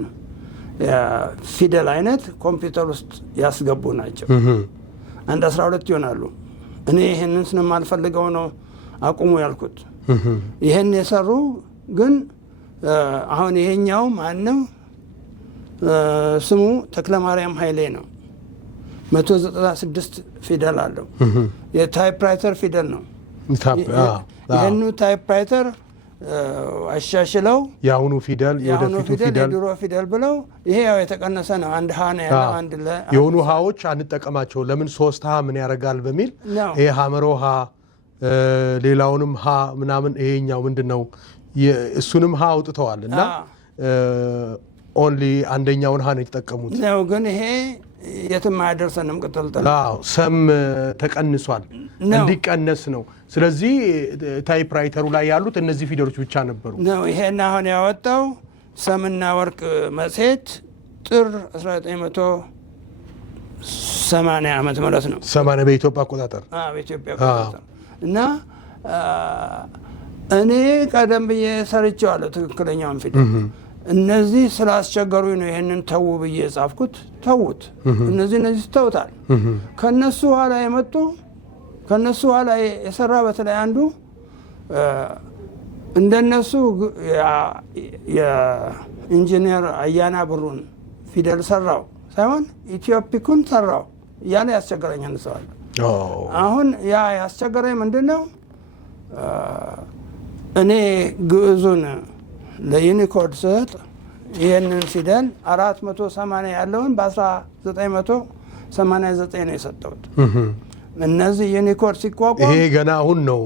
ፊደል አይነት ኮምፒውተር ውስጥ ያስገቡ ናቸው። አንድ 12 ይሆናሉ። እኔ ይሄንን ስለማልፈልገው ነው አቁሙ ያልኩት። ይሄን የሰሩ ግን አሁን ይሄኛው ማነው ስሙ ተክለማርያም ኃይሌ ነው። 196 ፊደል አለው። የታይፕራይተር ፊደል ነው። ይሄኑ ታይፕራይተር አሻሽለው የአሁኑ ፊደል የወደፊቱ ፊደል የድሮ ፊደል ብለው ይሄ ያው የተቀነሰ ነው። አንድ ሀ ነው ያለው። አንድ የሆኑ ሀዎች አንጠቀማቸው ለምን 3 ሀ ምን ያደርጋል በሚል ይሄ ሀመሮ ሀ ሌላውንም ሀ ምናምን ይሄኛው ምንድነው እሱንም ሀ አውጥተዋል እና ኦንሊ አንደኛውን ሀ ነው የተጠቀሙት ነው። ግን ይሄ የትም አያደርሰንም። ቅጥልጥል ሰም ተቀንሷል፣ እንዲቀነስ ነው። ስለዚህ ታይፕራይተሩ ላይ ያሉት እነዚህ ፊደሎች ብቻ ነበሩ ነው። ይሄን አሁን ያወጣው ሰምና ወርቅ መጽሔት ጥር 1980 ዓመተ ምህረት ነው። 80 በኢትዮጵያ አቆጣጠር። በኢትዮጵያ አቆጣጠር እና እኔ ቀደም ብዬ ሰርቼዋለሁ ትክክለኛውን ፊደል። እነዚህ ስላስቸገሩኝ ነው ይሄንን ተው ብዬ የጻፍኩት። ተውት። እነዚህ ተውታል። ከነሱ ኋላ የመጡ ከነሱ ኋላ የሰራ በተለይ አንዱ እንደነሱ የኢንጂነር አያና ብሩን ፊደል ሰራው ሳይሆን ኢትዮፒኩን ሰራው እያለ ያስቸገረኝ አንሰዋል። አሁን ያ ያስቸገረኝ ምንድነው? እኔ ግዕዙን ለዩኒኮድ ስጥ ይህንን ፊደል 480 ያለውን በ1989 ነው የሰጠሁት። እነዚህ ዩኒኮድ ሲቋቋም ይሄ ገና አሁን ነው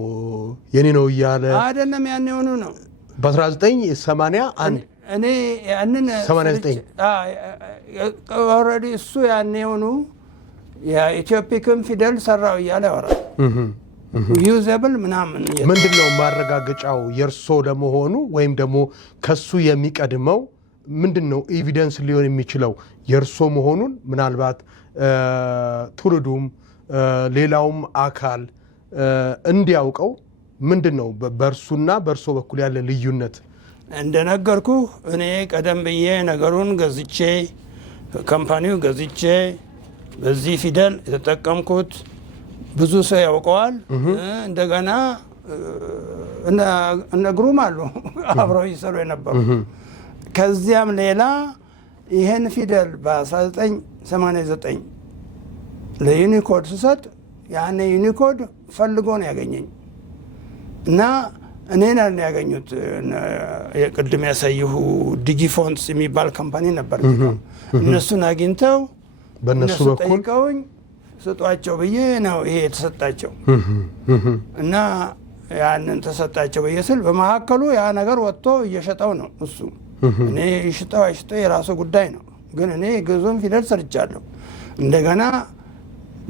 የኔ ነው እያለ አይደለም፣ ያን የሆኑ ነው በ1981 እኔ ያንን 89 ኦልሬዲ እሱ ያን የሆኑ የኢትዮፒክም ፊደል ሰራው እያለ ያወራል። ዩዘብል ምናምን ምንድነው ማረጋገጫው የእርሶ ለመሆኑ ወይም ደግሞ ከሱ የሚቀድመው ምንድነው ኤቪደንስ ሊሆን የሚችለው የእርሶ መሆኑን? ምናልባት ትውልዱም ሌላውም አካል እንዲያውቀው ምንድነው በእርሱና በእርሶ በኩል ያለ ልዩነት? እንደነገርኩ እኔ ቀደም ብዬ ነገሩን ገዝቼ ካምፓኒው ገዝቼ በዚህ ፊደል የተጠቀምኩት ብዙ ሰው ያውቀዋል። እንደገና እነ ግሩም አሉ አብረው ይሰሩ የነበሩ። ከዚያም ሌላ ይህን ፊደል በ1989 ለዩኒኮድ ስሰጥ ያኔ ዩኒኮድ ፈልጎ ነው ያገኘኝ እና እኔን አለ ያገኙት። ቅድም ያሳየሁ ዲጂፎንትስ የሚባል ካምፓኒ ነበር። እነሱን አግኝተው በእነሱ በኩል ጠይቀውኝ ስጧቸው ብዬ ነው ይሄ የተሰጣቸው እና ያንን ተሰጣቸው ብዬ ስል በመካከሉ ያ ነገር ወጥቶ እየሸጠው ነው እሱ። እኔ ይሽጠው አይሽጠው የራሱ ጉዳይ ነው። ግን እኔ ግዕዙን ፊደል ሰርቻለሁ። እንደገና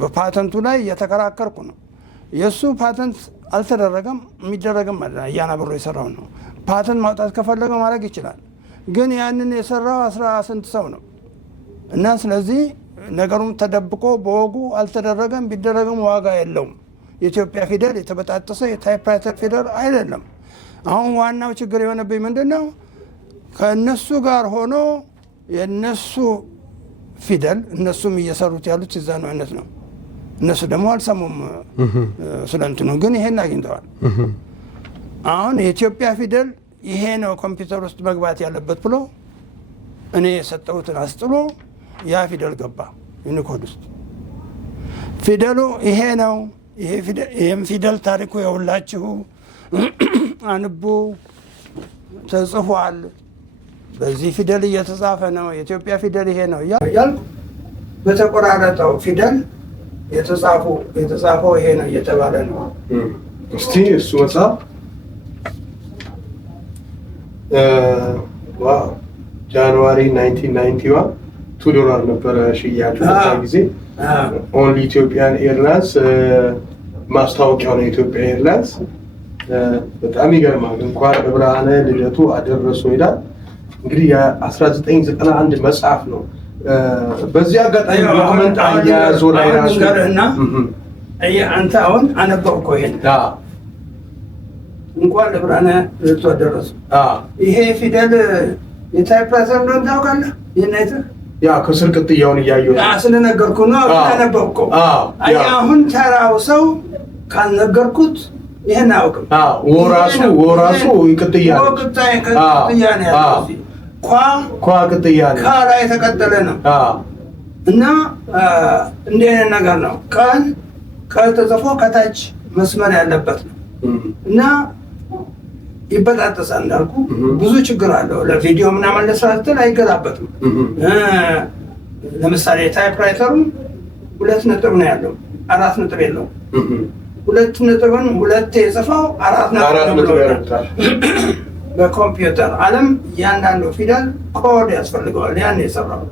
በፓተንቱ ላይ እየተከራከርኩ ነው። የእሱ ፓተንት አልተደረገም፣ የሚደረግም አለ። አያና ብሩ የሰራው ነው። ፓተንት ማውጣት ከፈለገ ማድረግ ይችላል። ግን ያንን የሰራው 18 ሰው ነው እና ስለዚህ ነገሩም ተደብቆ በወጉ አልተደረገም። ቢደረግም ዋጋ የለውም። የኢትዮጵያ ፊደል የተበጣጠሰ የታይፕራይተር ፊደል አይደለም። አሁን ዋናው ችግር የሆነብኝ ምንድን ነው? ከእነሱ ጋር ሆኖ የእነሱ ፊደል እነሱም እየሰሩት ያሉት የዛኑ አይነት ነው። እነሱ ደግሞ አልሰሙም ስለ እንትኑ፣ ግን ይሄን አግኝተዋል። አሁን የኢትዮጵያ ፊደል ይሄ ነው ኮምፒውተር ውስጥ መግባት ያለበት ብሎ እኔ የሰጠሁትን አስጥሎ ያ ፊደል ገባ ዩኒኮድ ውስጥ። ፊደሉ ይሄ ነው። ይህም ፊደል ታሪኩ የሁላችሁ አንቡ ተጽፏል። በዚህ ፊደል እየተጻፈ ነው። የኢትዮጵያ ፊደል ይሄ ነው እያልኩ በተቆራረጠው ፊደል የተጻፈው ይሄ ነው እየተባለ ነው። እስቲ እሱ መጽሐፍ ዋው ጃንዋሪ 1991 $2 ነበረ ሽያጩ በዛ ጊዜ። ኦንሊ ኢትዮጵያን ኤርላይንስ ማስታወቂያው ነው። ኢትዮጵያ ኤርላይንስ በጣም ይገርማል። እንኳን ለብርሃነ ልደቱ አደረሱ ይላል። እንግዲህ የ1991 መጽሐፍ ነው። በዚህ አጋጣሚ ዶክመንት አያያዞ ላይ ራሱ አንተ አሁን አነበብከው ይሄን እንኳን ለብርሃነ ልደቱ አደረሱ። ይሄ ፊደል የታይፕራይተር እንደሆነ ታውቃለህ? ያ ከስር ቅጥያውን እያየሁ ስለነገርኩ ነው አነበብከው። አሁን ተራው ሰው ካልነገርኩት ይሄን አያውቅም። ወራሱ ቅጥያ ነው። ኳ ቅጥያ ነው። ካ ላይ የተቀጠለ ነው እና እንዲህ አይነት ነገር ነው። ቀን ተጽፎ ከታች መስመር ያለበት ነው እና ይበጣጠሳል። እንዳልኩ ብዙ ችግር አለው። ለቪዲዮ ምናምን ለስራትን አይገላበትም። ለምሳሌ ታይፕራይተሩ 2 ነጥብ ነው ያለው፣ 4 ነጥብ የለውም። 2 ነጥብን ሁለቴ የጽፈው 4 ነጥብ ነው። በኮምፒውተር ዓለም እያንዳንዱ ፊደል ኮድ ያስፈልገዋል። ያን የሰራው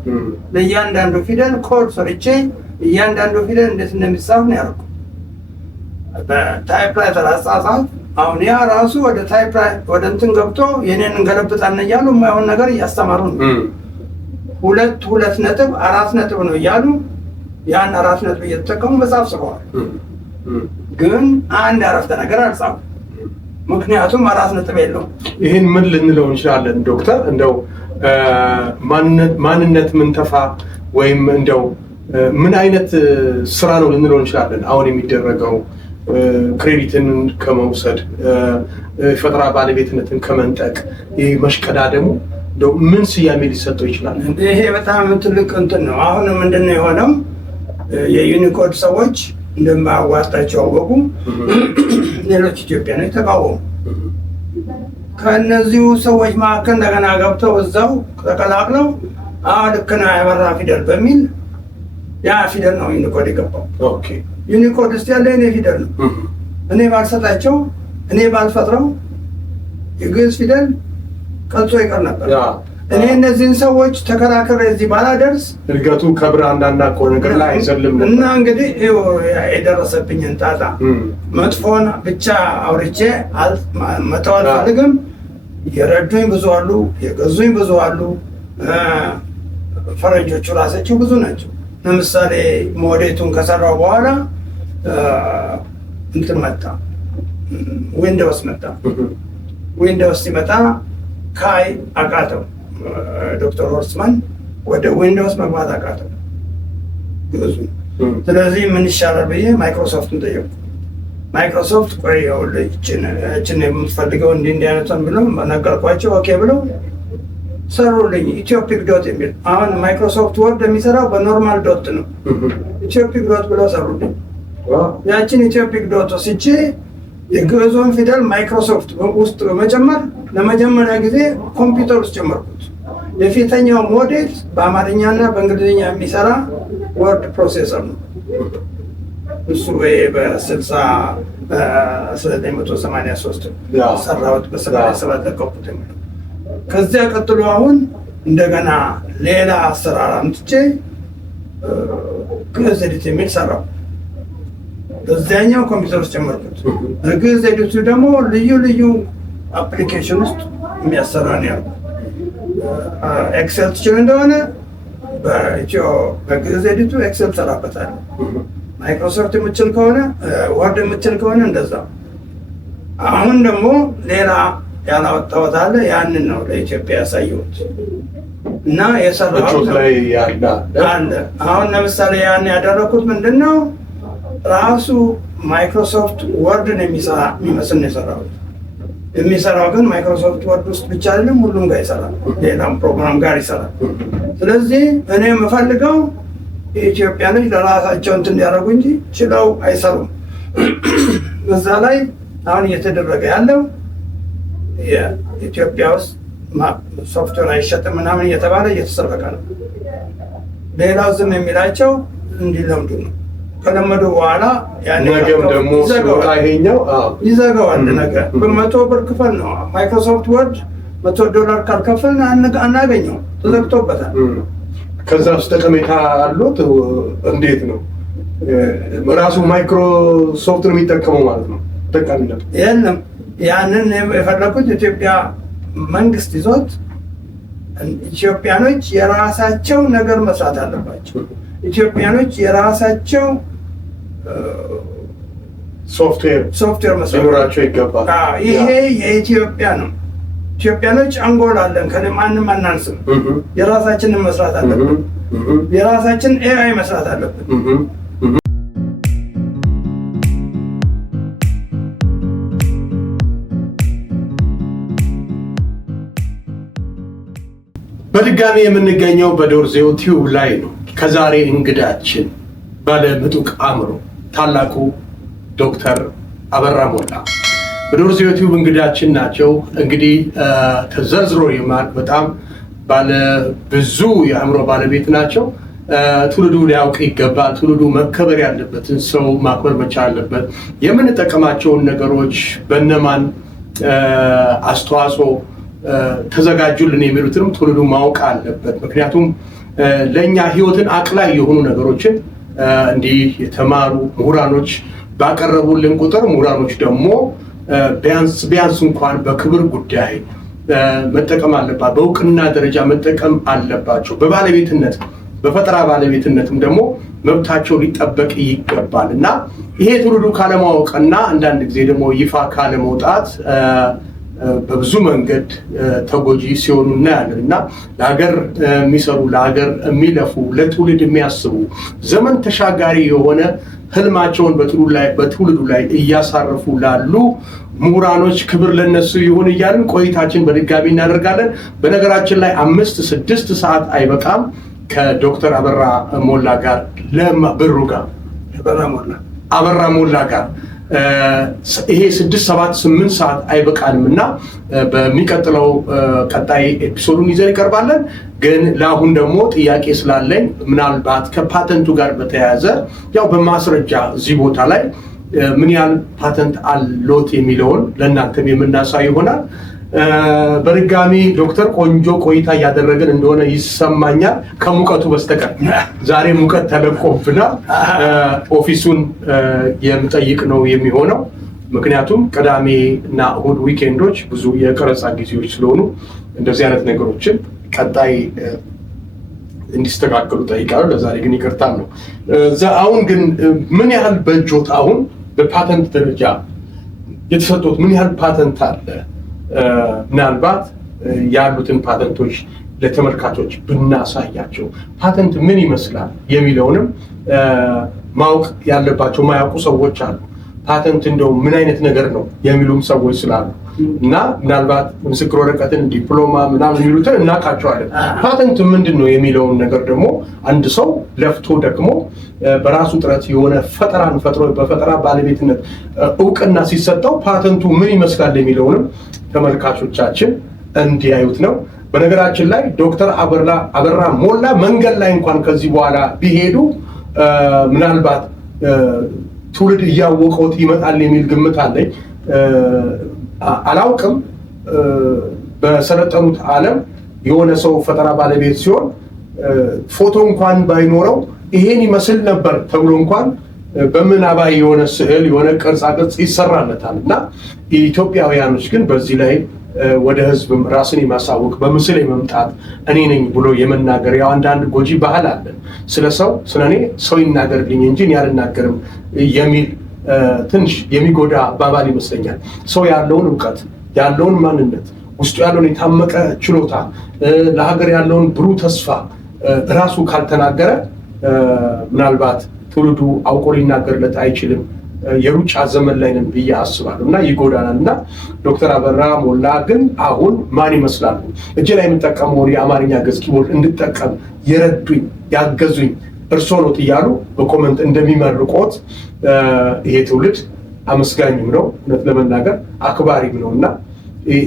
ለእያንዳንዱ ፊደል ኮድ ሰርቼ እያንዳንዱ ፊደል እንዴት እንደሚጻፍ ነው ያደረኩት። በታይፕራይተር አጻጻፍ አሁን ያ ራሱ ወደ እንትን ገብቶ የኔን እንገለብጣለን እያሉ የማይሆን ነገር እያስተማሩ ነው። 2 ነጥብ 4 ነጥብ ነው እያሉ ያን 4 ነጥብ እየተጠቀሙ መጽሐፍ ጽፈዋል። ግን አንድ አረፍተ ነገር አልጻፉም። ምክንያቱም 4 ነጥብ የለውም። ይህን ምን ልንለው እንችላለን ዶክተር? እንደው ማንነት ምንተፋ ወይም እንደው ምን አይነት ስራ ነው ልንለው እንችላለን? አሁን የሚደረገው ክሬዲትን ከመውሰድ ፈጠራ ባለቤትነትን ከመንጠቅ ይህ መሽቀዳደሙ እንደው ምን ስያሜ ሊሰጠው ይችላል? ይሄ በጣም ትልቅ እንትን ነው። አሁን ምንድን ነው የሆነው? የዩኒኮድ ሰዎች እንደማያዋጣቸው አወቁ። ሌሎች ኢትዮጵያኖች ተቃወሙ። ከእነዚሁ ሰዎች መካከል እንደገና ገብተው እዛው ተቀላቅለው ልክ ነው ያበራ ፊደል በሚል ያ ፊደል ነው ዩኒኮድ የገባው። ዩኒኮድ ውስጥ ያለ እኔ ፊደል ነው። እኔ ባልሰጣቸው፣ እኔ ባልፈጥረው የግዕዝ ፊደል ቀልጾ ይቀር ነበር። እኔ እነዚህን ሰዎች ተከራክሬ እዚህ ባላደርስ እድገቱ ከብራንዳና ነገር ላይ አይዘልም እና እንግዲህ የደረሰብኝን ጣጣ መጥፎን ብቻ አውርቼ መተው አልፈልግም። የረዱኝ ብዙ አሉ፣ የገዙኝ ብዙ አሉ። ፈረንጆቹ ራሳቸው ብዙ ናቸው። ለምሳሌ ሞዴቱን ከሰራው በኋላ እንትን መጣ፣ ዊንዶውስ መጣ። ዊንዶውስ ሲመጣ ካይ አቃተው። ዶክተር ሆርስማን ወደ ዊንዶውስ መግባት አቃተው ብዙ። ስለዚህ ምን ይሻላል ብዬ ማይክሮሶፍትን ጠየቁ። ማይክሮሶፍት ቆይ እችን የምትፈልገው እንዲህ አይነቷን ብለው ነገርኳቸው። ኦኬ ብለው ሰሩልኝ። ኢትዮፒክ ዶት የሚል አሁን ማይክሮሶፍት ወርድ የሚሰራው በኖርማል ዶት ነው። ኢትዮፒክ ዶት ብለው ሰሩልኝ። ያችን ኢትዮፒክ ዶት ወስጄ የግዕዙን ፊደል ማይክሮሶፍት ውስጥ በመጨመር ለመጀመሪያ ጊዜ ኮምፒውተር ውስጥ ጨመርኩት። የፊተኛው ሞዴል በአማርኛና በእንግሊዝኛ የሚሰራ ወርድ ፕሮሴሰር ነው። እሱ በ1983 ሰራሁት፣ በ87 ለቀቁት። ከዚያ ቀጥሎ አሁን እንደገና ሌላ አሰራር አምጥቼ ግዕዝ ኤዲት የሚል ሰራው። በዚያኛው ኮምፒውተር ውስጥ ጨመርኩት። ግዕዝ ኤዲቱ ደግሞ ልዩ ልዩ አፕሊኬሽን ውስጥ የሚያሰራ ነው ያለው። ኤክሴል ትችል እንደሆነ በግዕዝ ኤዲቱ ኤክሴል ሰራበታለሁ። ማይክሮሶፍት የምችል ከሆነ ወርድ የምችል ከሆነ እንደዛ። አሁን ደግሞ ሌላ ያላወጣሁት አለ። ያንን ነው ለኢትዮጵያ ያሳየሁት። እና የሰራሁት ላይ ያለ አለ። አሁን ለምሳሌ ያን ያደረኩት ምንድን ነው ራሱ ማይክሮሶፍት ወርድን የሚመስል ነው የሰራሁት። የሚሰራው ግን ማይክሮሶፍት ወርድ ውስጥ ብቻ አይደለም፣ ሁሉም ጋር ይሰራል፣ ሌላም ፕሮግራም ጋር ይሰራል። ስለዚህ እኔ የምፈልገው ኢትዮጵያኖች ለራሳቸው እንትን እንዲያደርጉ እንጂ ችለው አይሰሩም። በዛ ላይ አሁን እየተደረገ ያለው የኢትዮጵያ ውስጥ ሶፍትዌር አይሸጥም ምናምን እየተባለ እየተሰረቀ ነው። ሌላው ዝም የሚላቸው እንዲለምዱ ነው። ከለመዱ በኋላ ነገም ደግሞ ይዘጋዋል። ነገር በ100 ብር ክፈል ነው ማይክሮሶፍት ወርድ $100 ካልከፈልን አናገኘው፣ ተዘግቶበታል። ከዛ ውስጥ ጠቀሜታ አሉት። እንዴት ነው ራሱ ማይክሮሶፍት ነው የሚጠቀመው ማለት ነው? ጠቃሚነቱ የለም። ያንን የፈለኩት ኢትዮጵያ መንግስት ይዞት ኢትዮጵያኖች የራሳቸው ነገር መስራት አለባቸው። ኢትዮጵያኖች የራሳቸው ሶፍትዌር መስራት ይገባል። ይሄ የኢትዮጵያ ነው። ኢትዮጵያኖች አንጎል አለን፣ ከማንም አናንስም። የራሳችንን መስራት አለብን። የራሳችን ኤአይ መስራት አለብን። በድጋሚ የምንገኘው በዶርዜው ቲዩብ ላይ ነው። ከዛሬ እንግዳችን ባለ ምጡቅ አእምሮ ታላቁ ዶክተር አበራ ሞላ በዶርዜው ቲዩብ እንግዳችን ናቸው። እንግዲህ ተዘርዝሮ የማያልቅ በጣም ባለ ብዙ የአእምሮ ባለቤት ናቸው። ትውልዱ ሊያውቅ ይገባል። ትውልዱ መከበር ያለበትን ሰው ማክበር መቻል አለበት። የምንጠቀማቸውን ነገሮች በነማን አስተዋጽኦ ተዘጋጁልን የሚሉትንም ትውልዱ ማወቅ አለበት። ምክንያቱም ለእኛ ህይወትን አቅላይ የሆኑ ነገሮችን እንዲህ የተማሩ ምሁራኖች ባቀረቡልን ቁጥር ምሁራኖች ደግሞ ቢያንስ እንኳን በክብር ጉዳይ መጠቀም አለባቸው፣ በእውቅና ደረጃ መጠቀም አለባቸው። በባለቤትነት በፈጠራ ባለቤትነትም ደግሞ መብታቸው ሊጠበቅ ይገባል እና ይሄ ትውልዱ ካለማወቅና አንዳንድ ጊዜ ደግሞ ይፋ ካለመውጣት በብዙ መንገድ ተጎጂ ሲሆኑ እናያለን እና ለሀገር የሚሰሩ ለሀገር የሚለፉ ለትውልድ የሚያስቡ ዘመን ተሻጋሪ የሆነ ህልማቸውን በትውልዱ ላይ እያሳረፉ ላሉ ምሁራኖች ክብር ለነሱ ይሁን እያልን ቆይታችን በድጋሚ እናደርጋለን። በነገራችን ላይ 5-6 ሰዓት አይበቃም። ከዶክተር አበራ ሞላ ጋር አበራ ሞላ ጋር ይሄ 6-7-8 ሰዓት አይበቃንም እና በሚቀጥለው ቀጣይ ኤፒሶዱን ይዘን ይቀርባለን። ግን ለአሁን ደግሞ ጥያቄ ስላለኝ ምናልባት ከፓተንቱ ጋር በተያያዘ ያው በማስረጃ እዚህ ቦታ ላይ ምን ያህል ፓተንት አሎት የሚለውን ለእናንተም የምናሳይ ይሆናል። በድጋሚ ዶክተር ቆንጆ ቆይታ እያደረግን እንደሆነ ይሰማኛል፣ ከሙቀቱ በስተቀር። ዛሬ ሙቀት ተለቆብናል። ኦፊሱን የምጠይቅ ነው የሚሆነው፣ ምክንያቱም ቅዳሜ እና እሁድ ዊኬንዶች ብዙ የቀረጻ ጊዜዎች ስለሆኑ እንደዚህ አይነት ነገሮችን ቀጣይ እንዲስተካከሉ ጠይቃለሁ። ለዛሬ ግን ይቅርታ ነው። አሁን ግን ምን ያህል በእጆት አሁን በፓተንት ደረጃ የተሰጡት ምን ያህል ፓተንት አለ? ምናልባት ያሉትን ፓተንቶች ለተመልካቾች ብናሳያቸው ፓተንት ምን ይመስላል የሚለውንም ማወቅ ያለባቸው ማያውቁ ሰዎች አሉ። ፓተንት እንደው ምን አይነት ነገር ነው የሚሉም ሰዎች ስላሉ እና ምናልባት ምስክር ወረቀትን ዲፕሎማ ምናምን የሚሉትን እናውቃቸዋለን። ፓተንት ምንድን ነው የሚለውን ነገር ደግሞ አንድ ሰው ለፍቶ ደግሞ በራሱ ጥረት የሆነ ፈጠራን ፈጥሮ በፈጠራ ባለቤትነት እውቅና ሲሰጠው ፓተንቱ ምን ይመስላል የሚለውንም ተመልካቾቻችን እንዲያዩት ነው። በነገራችን ላይ ዶክተር አበራ ሞላ መንገድ ላይ እንኳን ከዚህ በኋላ ቢሄዱ ምናልባት ትውልድ እያወቀውት ይመጣል የሚል ግምት አለኝ። አላውቅም። በሰለጠኑት ዓለም የሆነ ሰው ፈጠራ ባለቤት ሲሆን ፎቶ እንኳን ባይኖረው ይሄን ይመስል ነበር ተብሎ እንኳን በምናባይ የሆነ ስዕል የሆነ ቅርጻ ቅርጽ ይሰራለታል እና ኢትዮጵያውያኖች ግን በዚህ ላይ ወደ ህዝብም ራስን የማሳወቅ በምስል የመምጣት እኔ ነኝ ብሎ የመናገር ያው አንዳንድ ጎጂ ባህል አለ። ስለ እኔ ሰው ይናገርልኝ እንጂ እኔ አልናገርም የሚል ትንሽ የሚጎዳ አባባል ይመስለኛል። ሰው ያለውን እውቀት ያለውን ማንነት ውስጡ ያለውን የታመቀ ችሎታ ለሀገር ያለውን ብሩህ ተስፋ ራሱ ካልተናገረ ምናልባት ትውልዱ አውቆ ሊናገርለት አይችልም። የሩጫ ዘመን ላይ ነን ብዬ አስባለሁ እና ይጎዳናል። እና ዶክተር አበራ ሞላ ግን አሁን ማን ይመስላሉ? እጄ ላይ የምጠቀመውን የአማርኛ ገጽ ኪቦርድ እንድጠቀም የረዱኝ ያገዙኝ እርስዎ ኖት እያሉ በኮመንት እንደሚመርቆት ይሄ ትውልድ አመስጋኝም ነው፣ እውነት ለመናገር አክባሪም ነው እና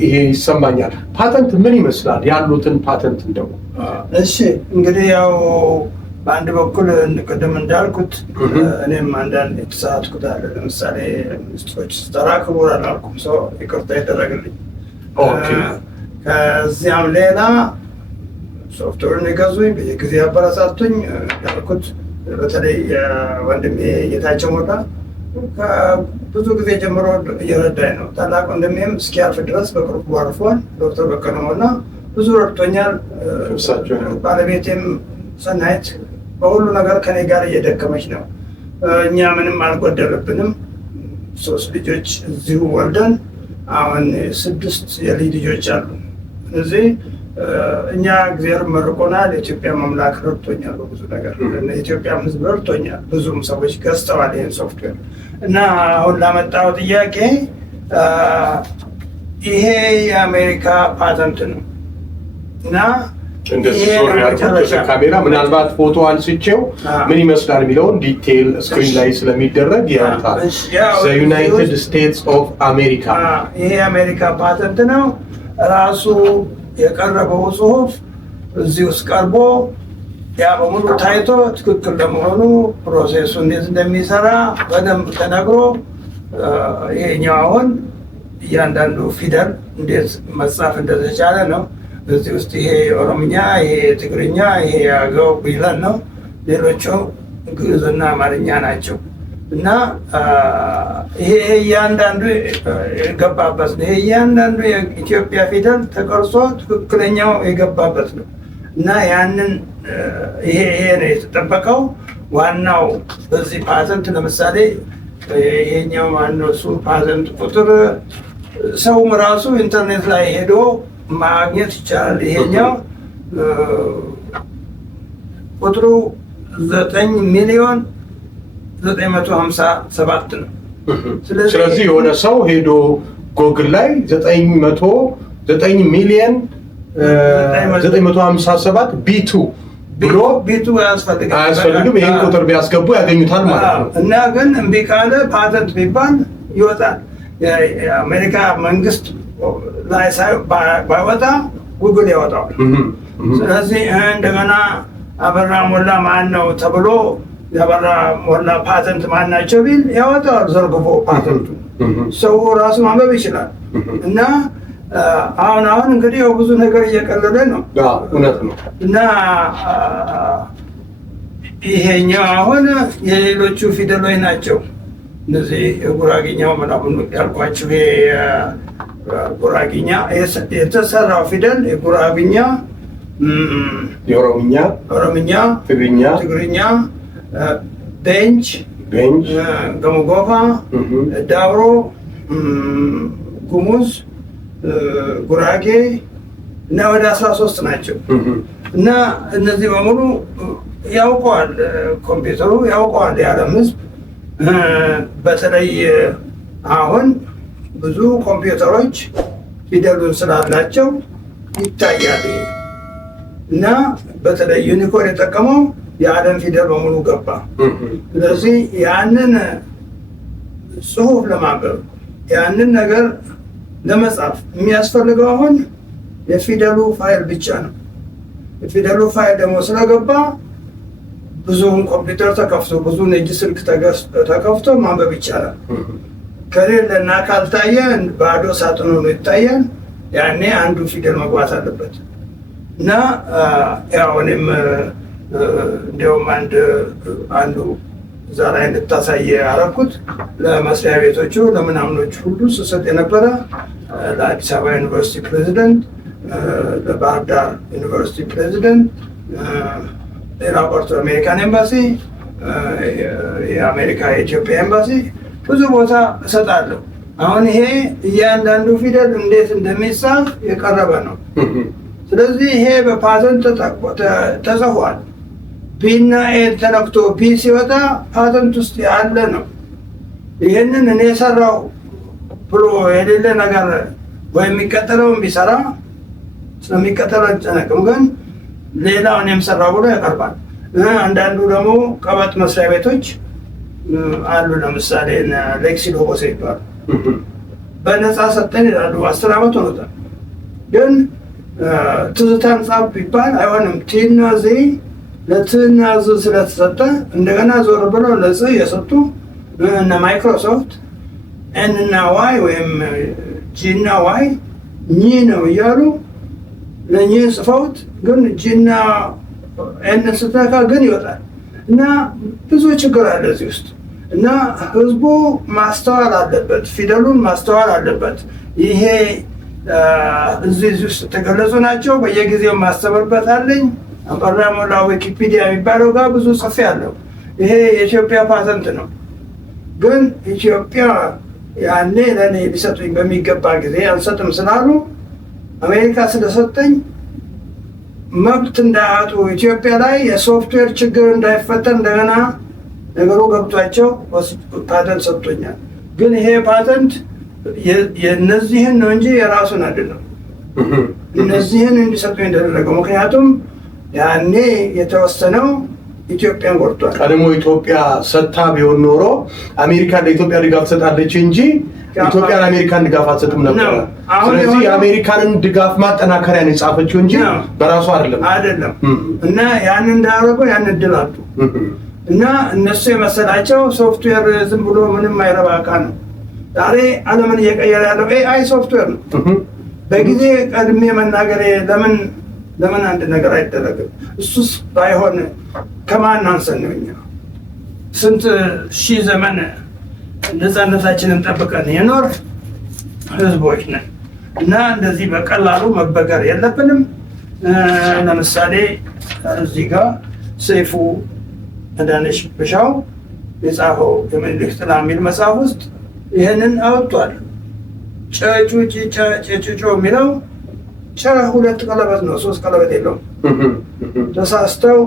ይሄ ይሰማኛል። ፓተንት ምን ይመስላል? ያሉትን ፓተንት እንደው እሺ እንግዲህ ያው በአንድ በኩል ቅድም እንዳልኩት እኔም አንዳንድ የተሳሳትኩት አለ። ለምሳሌ ሚኒስትሮች ስጠራ ክቡር አላልኩም፣ ሰው ይቅርታ ይደረግልኝ። ከዚያም ሌላ ሶፍትዌርን የገዙኝ በየጊዜ አበረታቱኝ ያልኩት በተለይ ወንድሜ ጌታቸው ሞላ ብዙ ጊዜ ጀምሮ እየረዳኝ ነው። ታላቅ ወንድሜም እስኪያልፍ ድረስ በቅርቡ አርፏል። ዶክተር በቀለ ሞላ ብዙ ረድቶኛል። ባለቤቴም ሰናይት በሁሉ ነገር ከኔ ጋር እየደከመች ነው። እኛ ምንም አልጎደለብንም። 3 ልጆች እዚሁ ወልደን አሁን 6 የልጅ ልጆች አሉ። ስለዚህ እኛ እግዚአብሔር መርቆናል። የኢትዮጵያ አምላክ ረድቶኛል በብዙ ነገር። የኢትዮጵያም ሕዝብ ረድቶኛል። ብዙም ሰዎች ገዝተዋል ይህን ሶፍትዌር እና አሁን ላመጣው ጥያቄ ይሄ የአሜሪካ ፓተንት ነው እና እንደዚህ ዞር ያልኩት ካሜራ ምናልባት ፎቶ አንስቼው ምን ይመስላል የሚለውን ዲቴይል ስክሪን ላይ ስለሚደረግ ያውታል። ዩናይትድ ስቴትስ ኦፍ አሜሪካ ይሄ የአሜሪካ ፓተንት ነው። ራሱ የቀረበው ጽሁፍ እዚህ ውስጥ ቀርቦ ያ በሙሉ ታይቶ ትክክል ለመሆኑ ፕሮሴሱ እንዴት እንደሚሰራ በደንብ ተነግሮ ይሄኛው አሁን እያንዳንዱ ፊደል እንዴት መጻፍ እንደተቻለ ነው። እዚህ ውስጥ ይሄ ኦሮምኛ፣ ይሄ ትግርኛ፣ ይሄ አገው ቢለን ነው። ሌሎቹ ግዕዝና አማርኛ ናቸው እና ይሄ እያንዳንዱ የገባበት ነው። ይሄ እያንዳንዱ የኢትዮጵያ ፊደል ተቀርጾ ትክክለኛው የገባበት ነው እና ያንን ይሄ ነው የተጠበቀው። ዋናው በዚህ ፓተንት ለምሳሌ ይሄኛው ማነው እሱ ፓተንት ቁጥር ሰውም ራሱ ኢንተርኔት ላይ ሄዶ ማግኘት ይቻላል። ይሄኛው ቁጥሩ 9,957 ነው። ስለዚህ የሆነ ሰው ሄዶ ጎግል ላይ 9,957 ቢቱ ብሎ ቢቱ አያስፈልግም። ይህን ቁጥር ቢያስገቡ ያገኙታል ማለት ነው እና ግን እምቢ ካለ ፓተንት ቢባል ይወጣል። የአሜሪካ መንግስት ላይ ባይወጣ ጉግል ያወጣዋል። ስለዚህ እንደገና አበራ ሞላ ማን ነው ተብሎ የአበራ ሞላ ፓተንት ማን ናቸው ቢል ያወጣዋል ዘርግፎ ፓተንቱ። ሰው ራሱ ማንበብ ይችላል እና አሁን እንግዲህ ብዙ ነገር እየቀለለ ነው እና ይሄኛው አሁን የሌሎቹ ፊደሎች ናቸው። እነዚህ የጉራጌኛው ምናምን ያልኳቸው ጉራጌኛ የተሰራው ፊደል የጉራጌኛ፣ የኦሮምኛ፣ ትግርኛ፣ ቤንች፣ ገሞጎፋ፣ ዳውሮ፣ ጉሙዝ፣ ጉራጌ እና ወደ 13 ናቸው እና እነዚህ በሙሉ ያውቀዋል፣ ኮምፒውተሩ ያውቀዋል የዓለም ሕዝብ። በተለይ አሁን ብዙ ኮምፒውተሮች ፊደሉን ስላላቸው ይታያል እና በተለይ ዩኒኮድ የጠቀመው የዓለም ፊደል በሙሉ ገባ። ስለዚህ ያንን ጽሁፍ ለማንበብ ያንን ነገር ለመጻፍ የሚያስፈልገው አሁን የፊደሉ ፋይል ብቻ ነው። የፊደሉ ፋይል ደግሞ ስለገባ ብዙውን ኮምፒውተር ተከፍቶ ብዙውን የእጅ ስልክ ተከፍቶ ማንበብ ይቻላል። ከሌለና ካልታየ ባዶ ሳጥን ሆኖ ይታያል። ያኔ አንዱ ፊደል መግባት አለበት እና ያው እኔም እንዲያውም አንዱ እዛ ላይ እንድታሳየ ያደረኩት ለመስሪያ ቤቶቹ ለምናምኖቹ ሁሉ ስሰጥ የነበረ ለአዲስ አበባ ዩኒቨርሲቲ ፕሬዚደንት፣ ለባህር ዳር ዩኒቨርሲቲ ፕሬዚደንት፣ ሌላ ቀርቶ አሜሪካን ኤምባሲ፣ የአሜሪካ የኢትዮጵያ ኤምባሲ ብዙ ቦታ እሰጣለሁ አሁን ይሄ እያንዳንዱ ፊደል እንዴት እንደሚጻፍ የቀረበ ነው። ስለዚህ ይሄ በፓተንት ተጽፏል። ቢና ኤን ተነክቶ ቢ ሲወጣ ፓተንት ውስጥ ያለ ነው። ይህንን እኔ ሰራው ብሎ የሌለ ነገር ወይ የሚቀጥለውን ቢሰራ ስለሚቀጥለው አይጨነቅም፣ ግን ሌላው እኔም ሰራው ብሎ ያቀርባል። አንዳንዱ ደግሞ ቀበጥ መስሪያ ቤቶች አሉ። ለምሳሌ ሌክሲ ሎጎስ ይባላል። በነፃ ሰጠን ይላሉ። 10 ዓመት ሆኖታል። ግን ትዝታን ጻፍ ቢባል አይሆንም። ቲና ዜ ለትና ዝ ስለተሰጠ እንደገና ዞር ብለው ለጽ የሰጡ እነ ማይክሮሶፍት ኤን እና ዋይ ወይም ጂ እና ዋይ ኝ ነው እያሉ ለኝ ጽፈውት፣ ግን ጂና ኤን ስትነካ ግን ይወጣል። እና ብዙ ችግር አለ እዚህ ውስጥ። እና ህዝቡ ማስተዋል አለበት፣ ፊደሉን ማስተዋል አለበት። ይሄ እዚህ ውስጥ የተገለጹ ናቸው። በየጊዜው ማስተምርበት አለኝ። አበራ ሞላ ዊኪፒዲያ የሚባለው ጋር ብዙ ጽፌ አለው። ይሄ የኢትዮጵያ ፓተንት ነው። ግን ኢትዮጵያ ያኔ ለእኔ ሊሰጡኝ በሚገባ ጊዜ አንሰጥም ስላሉ አሜሪካ ስለሰጠኝ መብት እንዳያጡ ኢትዮጵያ ላይ የሶፍትዌር ችግር እንዳይፈጠር እንደገና ነገሩ ገብቷቸው ፓተንት ሰጥቶኛል። ግን ይሄ ፓተንት የእነዚህን ነው እንጂ የራሱን አይደለም። እነዚህን እንዲሰጡ የተደረገው ምክንያቱም ያኔ የተወሰነው ኢትዮጵያን ጎድቷል። ቀድሞ ኢትዮጵያ ሰጥታ ቢሆን ኖሮ አሜሪካ ለኢትዮጵያ ድጋፍ ትሰጣለች እንጂ ኢትዮጵያ ለአሜሪካን ድጋፍ አትሰጥም ነበር። ስለዚህ የአሜሪካንን ድጋፍ ማጠናከሪያ ነው የጻፈችው እንጂ በራሱ አይደለም። እና ያን እንዳያደርጉ ያን እድል አጡ። እና እነሱ የመሰላቸው ሶፍትዌር ዝም ብሎ ምንም አይረባ ዕቃ ነው። ዛሬ ዓለምን እየቀየረ ያለው ኤአይ ሶፍትዌር ነው። በጊዜ ቀድሜ መናገሬ ለምን አንድ ነገር አይደረግም? እሱስ ባይሆን ከማን አንሰን ነው? እኛ ስንት ሺህ ዘመን ነፃነታችንን ጠብቀን የኖር ህዝቦች ነን እና እንደዚህ በቀላሉ መበገር የለብንም። ለምሳሌ እዚህ ጋር ሰይፉ አዳነች ብሻው የጻፈው የምኒልክ ጥላ የሚል መጽሐፍ ውስጥ ይህንን አወጥቷል። ጨጩ የሚለው ጨ 2 ቀለበት ነው፣ 3 ቀለበት የለውም። ተሳስተው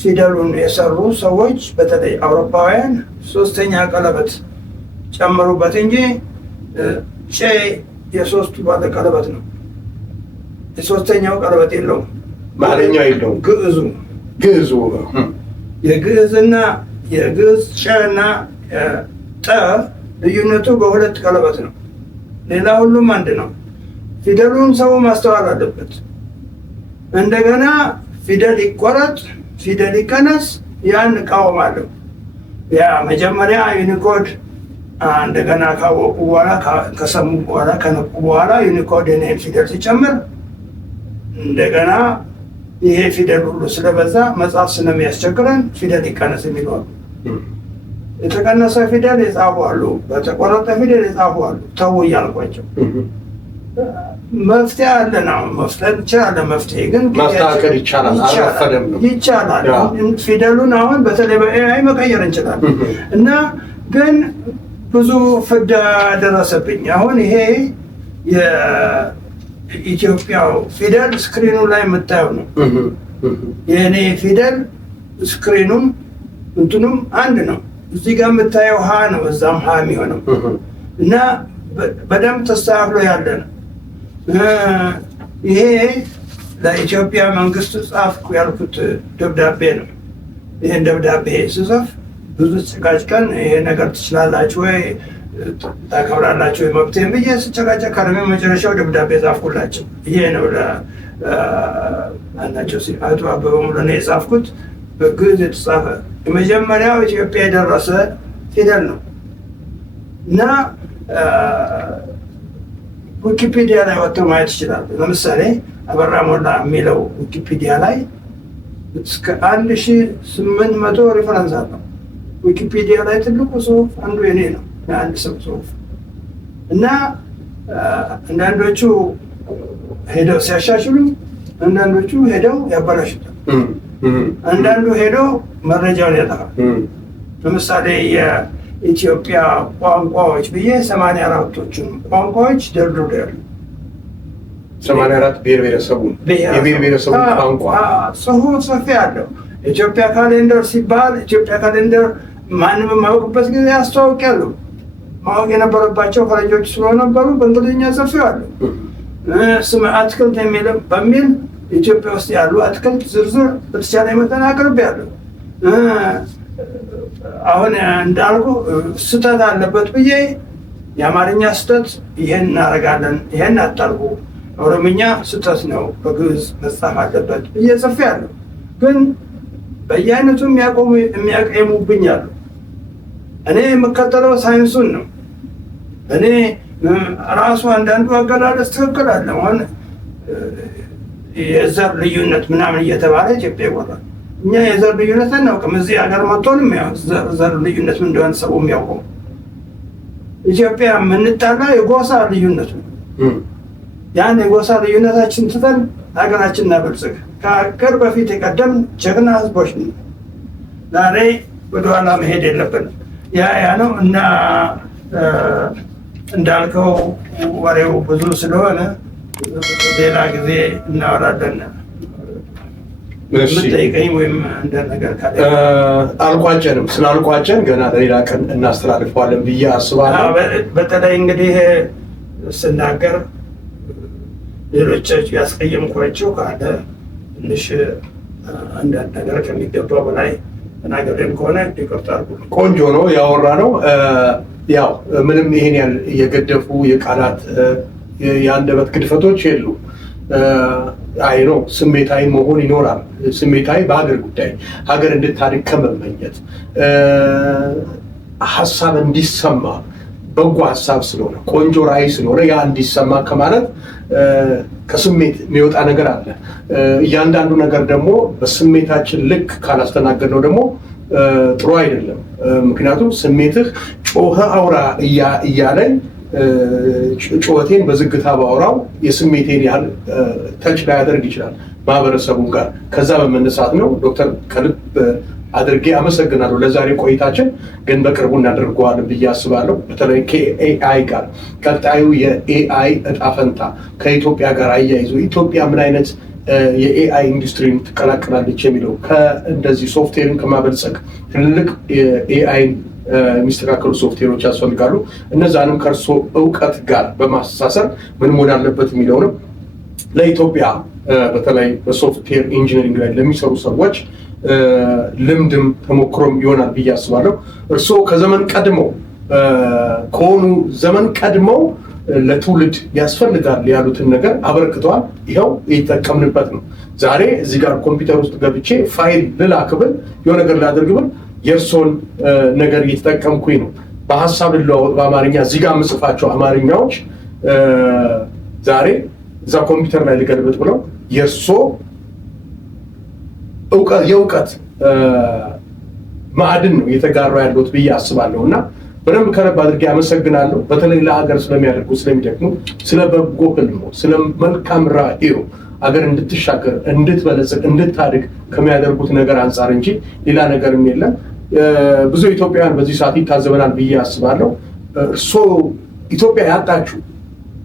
ፊደሉን የሰሩ ሰዎች በተለይ አውሮፓውያን 3ኛ ቀለበት ጨምሩበት እንጂ ጨ የ3ቱ ባለ ቀለበት ነው። የ3ኛው ቀለበት የለውም። ማለኛው የለውም። ግዕዙ የግዕዝና የግዕዝ ጨና ጠ ልዩነቱ በ2 ቀለበት ነው። ሌላ ሁሉም አንድ ነው። ፊደሉን ሰው ማስተዋል አለበት። እንደገና ፊደል ይቆረጥ፣ ፊደል ይቀነስ፣ ያን እቃወማለሁ። ያ መጀመሪያ ዩኒኮድ እንደገና ካወቁ በኋላ ከሰሙ በኋላ ከነቁ በኋላ ዩኒኮድ የኔን ፊደል ሲጨምር እንደገና ይሄ ፊደል ሁሉ ስለበዛ መጽሐፍ ስለሚያስቸግረን ፊደል ይቀነስ የሚለዋሉ። የተቀነሰ ፊደል የጻፉ አሉ፣ በተቆረጠ ፊደል የጻፉ አሉ። ተው እያልኳቸው መፍትሄ አለ ነው። መፍጠር ይቻላል። መፍትሄ ግን ማስተካከል ይቻላል። ይቻላል። ፊደሉን አሁን በተለይ በኤአይ መቀየር እንችላለን። እና ግን ብዙ ፍዳ ደረሰብኝ። አሁን ይሄ የኢትዮጵያው ፊደል ስክሪኑ ላይ የምታየው ነው። የእኔ ፊደል ስክሪኑም እንትኑም አንድ ነው። እዚህ ጋር የምታየው ሀ ነው፣ እዛም ሀ የሚሆነው እና በደንብ ተስተካክሎ ያለ ነው። ይሄ ለኢትዮጵያ መንግስት ጻፍኩ ያልኩት ደብዳቤ ነው። ይህን ደብዳቤ ስጽፍ ብዙ ጭቃጭቀን ይሄ ነገር ትችላላችሁ ወይ ታከብራላችሁ ወይ መብቴን ብዬ ስጨቃጨቅ ከረሜ መጨረሻው ደብዳቤ ጻፍኩላቸው። ይሄ ነው ለአናቸው አቶ አበበ ሙሉነህ የጻፍኩት በግዕዝ የተጻፈ የመጀመሪያው ኢትዮጵያ የደረሰ ፊደል ነው እና ዊኪፒዲያ ላይ ወጥተው ማየት ይችላሉ። ለምሳሌ አበራ ሞላ የሚለው ዊኪፒዲያ ላይ እስከ 1800 ሪፈረንስ አለው። ዊኪፒዲያ ላይ ትልቁ ጽሁፍ አንዱ የኔ ነው፣ የአንድ ሰው ጽሁፍ እና አንዳንዶቹ ሄደው ሲያሻሽሉ፣ አንዳንዶቹ ሄደው ያበላሹታል። አንዳንዱ ሄዶ መረጃውን ያጠፋል። ለምሳሌ ኢትዮጵያ ቋንቋዎች ብዬ 84ቶቹን ቋንቋዎች ደርድሬያለሁ። 84 ብሔር ብሔረሰቡን ቋንቋ ጽሁፍ ጽፌ አለው። ኢትዮጵያ ካሌንደር ሲባል ኢትዮጵያ ካሌንደር ማንም የማያውቅበት ጊዜ አስተዋውቂያለሁ። ማወቅ የነበረባቸው ፈረንጆች ስለነበሩ በእንግሊዝኛ ጽፌዋለሁ። ስም አትክልት በሚል ኢትዮጵያ ውስጥ ያሉ አትክልት ዝርዝር በተቻለ መጠን አቅርቤያለሁ። አሁን እንዳልኩ ስህተት አለበት ብዬ የአማርኛ ስህተት ይሄን እናደርጋለን፣ ይሄን አታርጉ፣ ኦሮምኛ ስህተት ነው በግዕዝ መጻፍ አለበት ብዬ ጽፌያለሁ። ግን በየአይነቱ የሚያቀሙብኝ አሉ። እኔ የምከተለው ሳይንሱን ነው። እኔ ራሱ አንዳንዱ አገላለጽ ትክክል አለ። አሁን የዘር ልዩነት ምናምን እየተባለ ኢትዮጵያ ይወራል። እኛ የዘር ልዩነት አናውቅም። እዚህ ሀገር መጥቶንም ዘር ልዩነት ምን እንደሆነ ሰው የሚያውቀው ኢትዮጵያ የምንጣላ የጎሳ ልዩነት ነው። ያን የጎሳ ልዩነታችን ትተን ሀገራችን እናበልጽግ። ከሀገር በፊት የቀደም ጀግና ህዝቦች ነው። ዛሬ ወደኋላ መሄድ የለብንም። ያ ነው እና እንዳልከው ወሬው ብዙ ስለሆነ ሌላ ጊዜ እናወራለን። ምጠይቀኝ ወይም እንደ ነገር ካለ አልቋጨንም። ስላልቋጨን ገና ለሌላ ቀን እናስተላልፈዋለን ብዬ አስባለሁ። በተለይ እንግዲህ ስናገር ሌሎቻችሁ ያስቀየምኳቸው ካለ ትንሽ አንዳንድ ነገር ከሚገባው በላይ ተናገሬም ከሆነ ይቅርታ አድርጉ። ቆንጆ ነው ያወራ ነው። ያው ምንም ይሄን ያህል የገደፉ የቃላት የአንደበት ግድፈቶች የሉ። አይ ነው ስሜታዊ መሆን ይኖራል። ስሜታዊ በሀገር ጉዳይ ሀገር እንድታድግ ከመመኘት ሀሳብ እንዲሰማ በጎ ሀሳብ ስለሆነ ቆንጆ ራዕይ ስለሆነ ያ እንዲሰማ ከማለት ከስሜት የሚወጣ ነገር አለ። እያንዳንዱ ነገር ደግሞ በስሜታችን ልክ ካላስተናገድነው ደግሞ ጥሩ አይደለም። ምክንያቱም ስሜትህ ጮኸ አውራ እያለኝ ጩኸቴን በዝግታ ባወራው የስሜቴን ያህል ተች ላያደርግ ይችላል ማህበረሰቡን ጋር። ከዛ በመነሳት ነው ዶክተር ከልብ አድርጌ አመሰግናለሁ። ለዛሬ ቆይታችን ግን በቅርቡ እናደርገዋለን ብዬ አስባለሁ። በተለይ ከኤአይ ጋር ቀጣዩ የኤአይ እጣ ፈንታ ከኢትዮጵያ ጋር አያይዞ ኢትዮጵያ ምን አይነት የኤአይ ኢንዱስትሪን ትቀላቀላለች የሚለው ከእንደዚህ ሶፍትዌርን ከማበልጸግ ትልልቅ የኤአይን የሚስተካከሉ ሶፍትዌሮች ያስፈልጋሉ። እነዛንም ከእርሶ እውቀት ጋር በማስተሳሰር ምን መሆን አለበት የሚለውንም ለኢትዮጵያ በተለይ በሶፍትዌር ኢንጂነሪንግ ላይ ለሚሰሩ ሰዎች ልምድም ተሞክሮም ይሆናል ብዬ አስባለሁ። እርስዎ ከዘመን ቀድመው ከሆኑ ዘመን ቀድመው ለትውልድ ያስፈልጋል ያሉትን ነገር አበርክተዋል። ይኸው እየተጠቀምንበት ነው። ዛሬ እዚህ ጋር ኮምፒውተር ውስጥ ገብቼ ፋይል ልላክብል የሆነ ነገር ላደርግብል የእርሶን ነገር እየተጠቀምኩኝ ነው። በሀሳብ ልለዋወጥ በአማርኛ እዚህ ጋር የምጽፋቸው አማርኛዎች ዛሬ እዛ ኮምፒውተር ላይ ልገልብጥ ብለው የእርሶ የእውቀት ማዕድን ነው እየተጋራ ያለሁት ብዬ አስባለሁ እና በደንብ ከልብ አድርጌ አመሰግናለሁ። በተለይ ለሀገር ስለሚያደርጉ ስለሚደክሙ፣ ስለ በጎ ህልሞ፣ ስለ መልካም ራዕዩ አገር እንድትሻገር እንድትበለጽግ እንድታድግ ከሚያደርጉት ነገር አንጻር እንጂ ሌላ ነገርም የለም። ብዙ ኢትዮጵያውያን በዚህ ሰዓት ይታዘበናል ብዬ አስባለሁ። እርሶ ኢትዮጵያ ያጣችሁ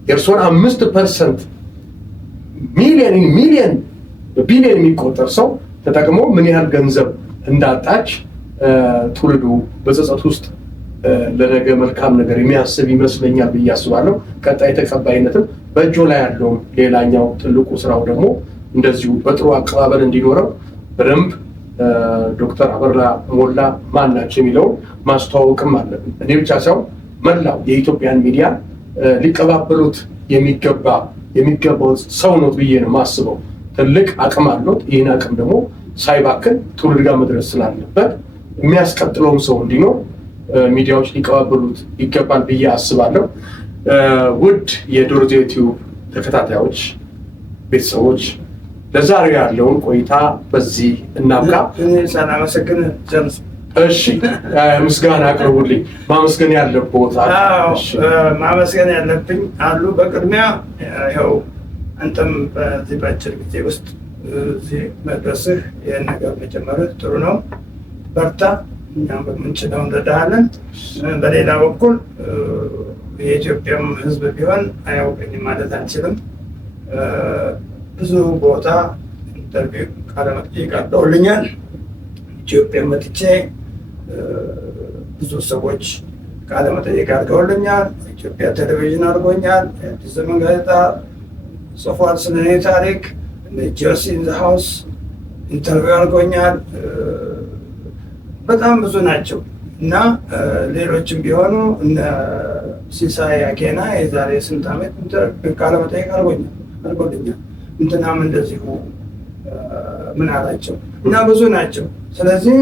የእርሶን 5% ሚሊየን በቢሊየን የሚቆጠር ሰው ተጠቅሞ ምን ያህል ገንዘብ እንዳጣች ትውልዱ በጸጸት ውስጥ ለነገ መልካም ነገር የሚያስብ ይመስለኛል ብዬ አስባለሁ። ቀጣይ ተቀባይነትም በእጆ ላይ ያለውም ሌላኛው ትልቁ ስራው ደግሞ እንደዚሁ በጥሩ አቀባበል እንዲኖረው በደንብ ዶክተር አበራ ሞላ ማን ናቸው የሚለውን ማስተዋወቅም አለብን። እኔ ብቻ ሳይሆን መላው የኢትዮጵያን ሚዲያ ሊቀባበሉት የሚገባው ሰው ነው ብዬ ነው የማስበው። ትልቅ አቅም አለው። ይህን አቅም ደግሞ ሳይባክን ትውልድ ጋር መድረስ ስላለበት የሚያስቀጥለውም ሰው እንዲኖር ሚዲያዎች ሊቀባበሉት ይገባል ብዬ አስባለሁ። ውድ የዶርዜ ቲዩብ ተከታታዮች ቤተሰቦች ለዛሬ ያለውን ቆይታ በዚህ እናብቃ። እሺ፣ ምስጋና አቅርቡልኝ። ማመስገን ያለብዎት ማመስገን ያለብኝ አሉ። በቅድሚያ ይኸው አንተም በዚህ በአጭር ጊዜ ውስጥ እዚህ መድረስህ ይህን ነገር መጀመርህ ጥሩ ነው። በርታ። እኛም በምንችለው እንረዳሃለን። በሌላ በኩል የኢትዮጵያም ሕዝብ ቢሆን አያውቅኝም ማለት አንችልም። ብዙ ቦታ ኢንተርቪው ቃለመጠይቅ አድርገውልኛል። ኢትዮጵያ መጥቼ ብዙ ሰዎች ቃለመጠይቅ አድርገውልኛል። ኢትዮጵያ ቴሌቪዥን አድርጎኛል። አዲስ ዘመን ጋዜጣ ጽፏል ስለ እኔ ታሪክ። ጀርሲ ኢን ዘ ሃውስ ኢንተርቪው አድርጎኛል። በጣም ብዙ ናቸው እና ሌሎችም ቢሆኑ እነ ሲሳይ አኬና የዛሬ ስንት ዓመት ቃለመጠይቅ አድርጎልኛል። እንትናም እንደዚሁ ምን አላቸው እና ብዙ ናቸው። ስለዚህ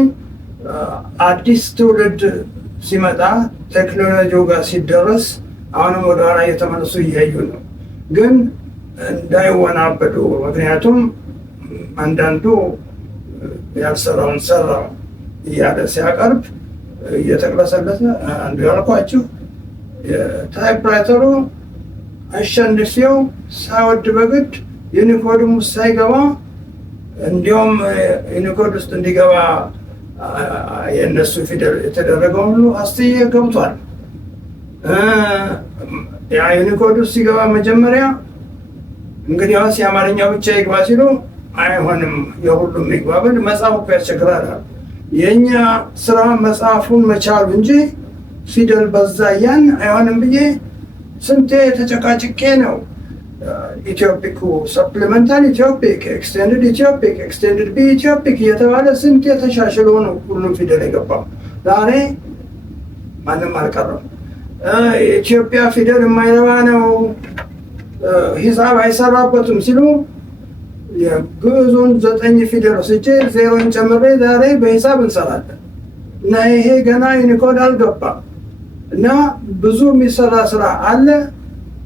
አዲስ ትውልድ ሲመጣ ቴክኖሎጂው ጋር ሲደረስ አሁንም ወደኋላ እየተመለሱ እያዩ ነው። ግን እንዳይወናበዱ፣ ምክንያቱም አንዳንዱ ያልሰራውን ሰራው እያለ ሲያቀርብ እየተቅለሰለሰ አንዱ ያልኳችሁ ታይፕራይተሩ አሸንፌው ሳይወድ በግድ ዩኒኮድም ውስጥ ሳይገባ እንዲሁም ዩኒኮድ ውስጥ እንዲገባ የእነሱ ፊደል የተደረገው ሁሉ አስትዬ ገብቷል። ያ ዩኒኮድ ውስጥ ሲገባ መጀመሪያ እንግዲያውስ የአማርኛ ብቻ ይግባ ሲሉ አይሆንም የሁሉም ይግባ ብል መጽሐፉ ያስቸግራል። የእኛ ስራ መጽሐፉን መቻሉ እንጂ ፊደል በዛ ያን አይሆንም ብዬ ስንቴ ተጨቃጭቄ ነው ኢትዮፒክ ሰፕሊመንታል ኢትዮፒክ ኤክስቴንድድ ኢትዮፒክ ኤክስቴንድድ ቢ ኢትዮፒክ እየተባለ ስንቴ ተሻሽሎ ነው ሁሉም ፊደል የገባው። ዛሬ ማንም አልቀረም። የኢትዮጵያ ፊደል የማይረባ ነው፣ ሂሳብ አይሰራበትም ሲሉ የግዕዙን 9 ፊደል ወስጄ 0ን ጨምሬ ዛሬ በሂሳብ እንሰራለን እና ይሄ ገና ዩኒኮድ አልገባም እና ብዙ የሚሰራ ስራ አለ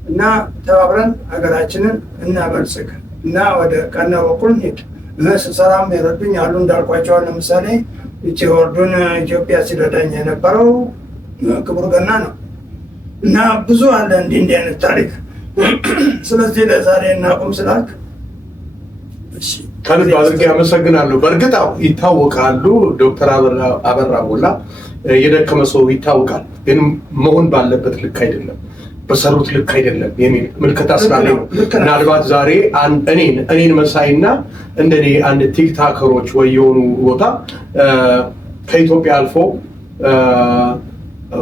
እና ተባብረን ሀገራችንን እናበልጽግ እና ወደ ቀና በኩል ሄድ። ስሰራም የረዱኝ አሉ እንዳልኳቸዋል። ለምሳሌ ይቺ ወርዱን ኢትዮጵያ ሲረዳኝ የነበረው ክቡር ገና ነው እና ብዙ አለ እንዲህ አይነት ታሪክ። ስለዚህ ለዛሬ እናቁም ስላልክ ከልብ አድርጌ አመሰግናለሁ። በእርግጥ ይታወቃሉ፣ ዶክተር አበራ ሞላ የደከመ ሰው ይታወቃል፣ ግን መሆን ባለበት ልክ አይደለም፣ በሰሩት ልክ አይደለም የሚል ምልከታ ስላለኝ ነው። ምናልባት ዛሬ እኔን መሳይና እንደኔ አንድ ቲክታከሮች ወይ የሆኑ ቦታ ከኢትዮጵያ አልፎ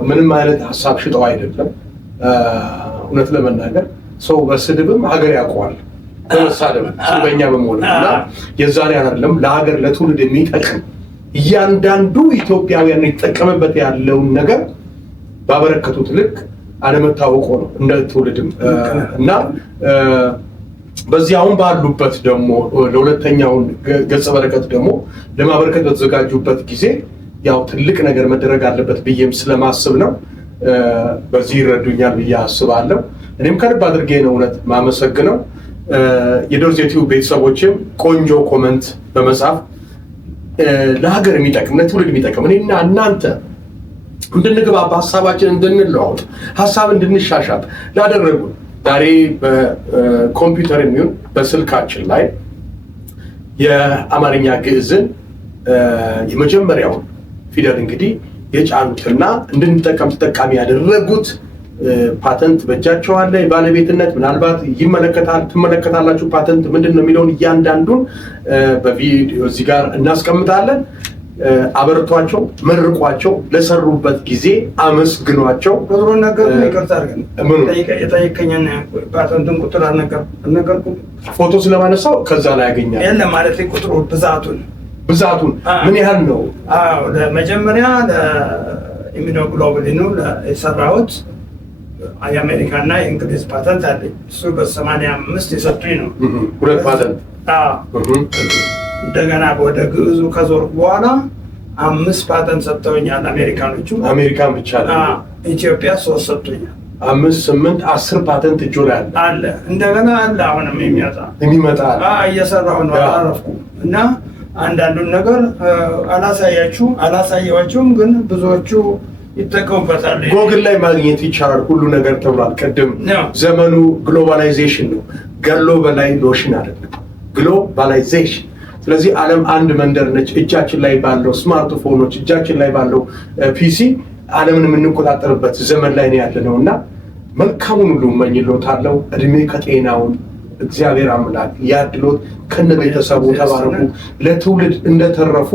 ምንም አይነት ሀሳብ ሽጠው አይደለም። እውነት ለመናገር ሰው በስድብም ሀገር ያውቀዋል፣ በመሳደብ ስልበኛ በመሆን እና የዛሬ አይደለም ለሀገር ለትውልድ የሚጠቅም እያንዳንዱ ኢትዮጵያውያን ይጠቀምበት ያለውን ነገር ባበረከቱት ልክ አለመታወቁ ነው እንደ ትውልድም እና በዚህ አሁን ባሉበት ደግሞ ለሁለተኛውን ገጸ በረከት ደግሞ ለማበረከት በተዘጋጁበት ጊዜ ያው ትልቅ ነገር መደረግ አለበት ብዬም ስለማስብ ነው። በዚህ ይረዱኛል ብዬ አስባለሁ። እኔም ከልብ አድርጌ ነው እውነት ማመሰግነው። የዶርዜ ቲዩብ ቤተሰቦችም ቆንጆ ኮመንት በመጻፍ ለሀገር የሚጠቅም ለትውልድ የሚጠቅም እኔና እናንተ እንድንግባባ ሀሳባችን እንድንለዋወጥ ሀሳብ እንድንሻሻል ላደረጉ ዛሬ በኮምፒውተር የሚሆን በስልካችን ላይ የአማርኛ ግዕዝን የመጀመሪያውን ፊደል እንግዲህ የጫኑትና እንድንጠቀም ተጠቃሚ ያደረጉት ፓተንት በእጃቸው አለ። የባለቤትነት ምናልባት ትመለከታላችሁ። ፓተንት ምንድን ነው የሚለውን እያንዳንዱን በቪዲዮ እዚህ ጋር እናስቀምጣለን። አበርቷቸው፣ መርቋቸው፣ ለሰሩበት ጊዜ አመስግኗቸው። ቁጥሩን ነገርኩህ፣ ይቅርታ አድርገን የጠየቀኝን ፓተንቱን ቁጥር አልነገርኩም። ፎቶ ስለማነሳው ከዛ ላይ ያገኛል። የለም ማለት ቁጥሩ ብዛቱን ምን ያህል ነው? ለመጀመሪያ ለኢሚኖግሎቡሊኑ የሰራሁት የአሜሪካና የእንግሊዝ ፓተንት አለኝ። እሱ በ85 የሰጡኝ ነው። 2 ፓተንት። እንደገና ወደ ግዕዙ ከዞርኩ በኋላ 5 ፓተንት ሰጥተውኛል አሜሪካኖቹ። አሜሪካን ብቻ ነው። ኢትዮጵያ 3 ሰጥቶኛል። 5፣ 8፣ 10 ፓተንት እጁ ላይ አለ። እንደገና አለ አሁንም የሚመጣ እየሰራሁ ነው። አላረፍኩም እና አንዳንዱን ነገር አላሳያችሁም፣ ግን ብዙዎቹ ይጠቀሙበታል። ጎግል ላይ ማግኘት ይቻላል ሁሉ ነገር ተብሏል። ቅድም ዘመኑ ግሎባላይዜሽን ነው። ገሎ በላይ ሎሽን አይደለም፣ ግሎባላይዜሽን። ስለዚህ ዓለም አንድ መንደር ነች። እጃችን ላይ ባለው ስማርትፎኖች፣ እጃችን ላይ ባለው ፒሲ ዓለምን የምንቆጣጠርበት ዘመን ላይ ነው ያለነው እና መልካሙን ሁሉ እመኝልዎታለሁ። እድሜ ከጤናውን እግዚአብሔር አምላክ ያድሎት። ከነቤተሰቡ ተባረኩ። ለትውልድ እንደተረፉ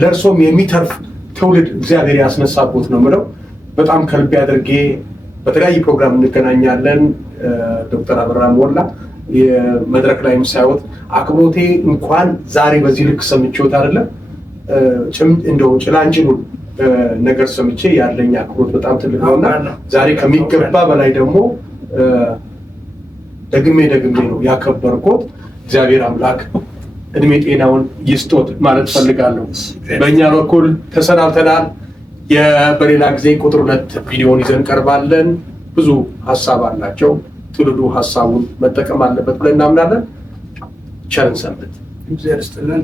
ለእርሶም የሚተርፍ ትውልድ እግዚአብሔር ያስነሳቦት ነው የምለው። በጣም ከልቤ አድርጌ በተለያየ ፕሮግራም እንገናኛለን። ዶክተር አብርሃም ሞላ የመድረክ ላይ ሳይወት አክብሮቴ እንኳን ዛሬ በዚህ ልክ ሰምቼዎት አይደለም እንደው ጭላንጭሉን ነገር ሰምቼ ያለኝ አክብሮት በጣም ትልቅ ነውና ዛሬ ከሚገባ በላይ ደግሞ ደግሜ ነው ያከበርኩት። እግዚአብሔር አምላክ እድሜ ጤናውን ይስጦት ማለት ፈልጋለሁ። በእኛ በኩል ተሰናብተናል። በሌላ ጊዜ ቁጥር 2 ቪዲዮን ይዘን ቀርባለን። ብዙ ሀሳብ አላቸው። ትውልዱ ሀሳቡን መጠቀም አለበት ብለን እናምናለን። ቸርን ሰንብት። እግዚአብሔር ይስጥልን።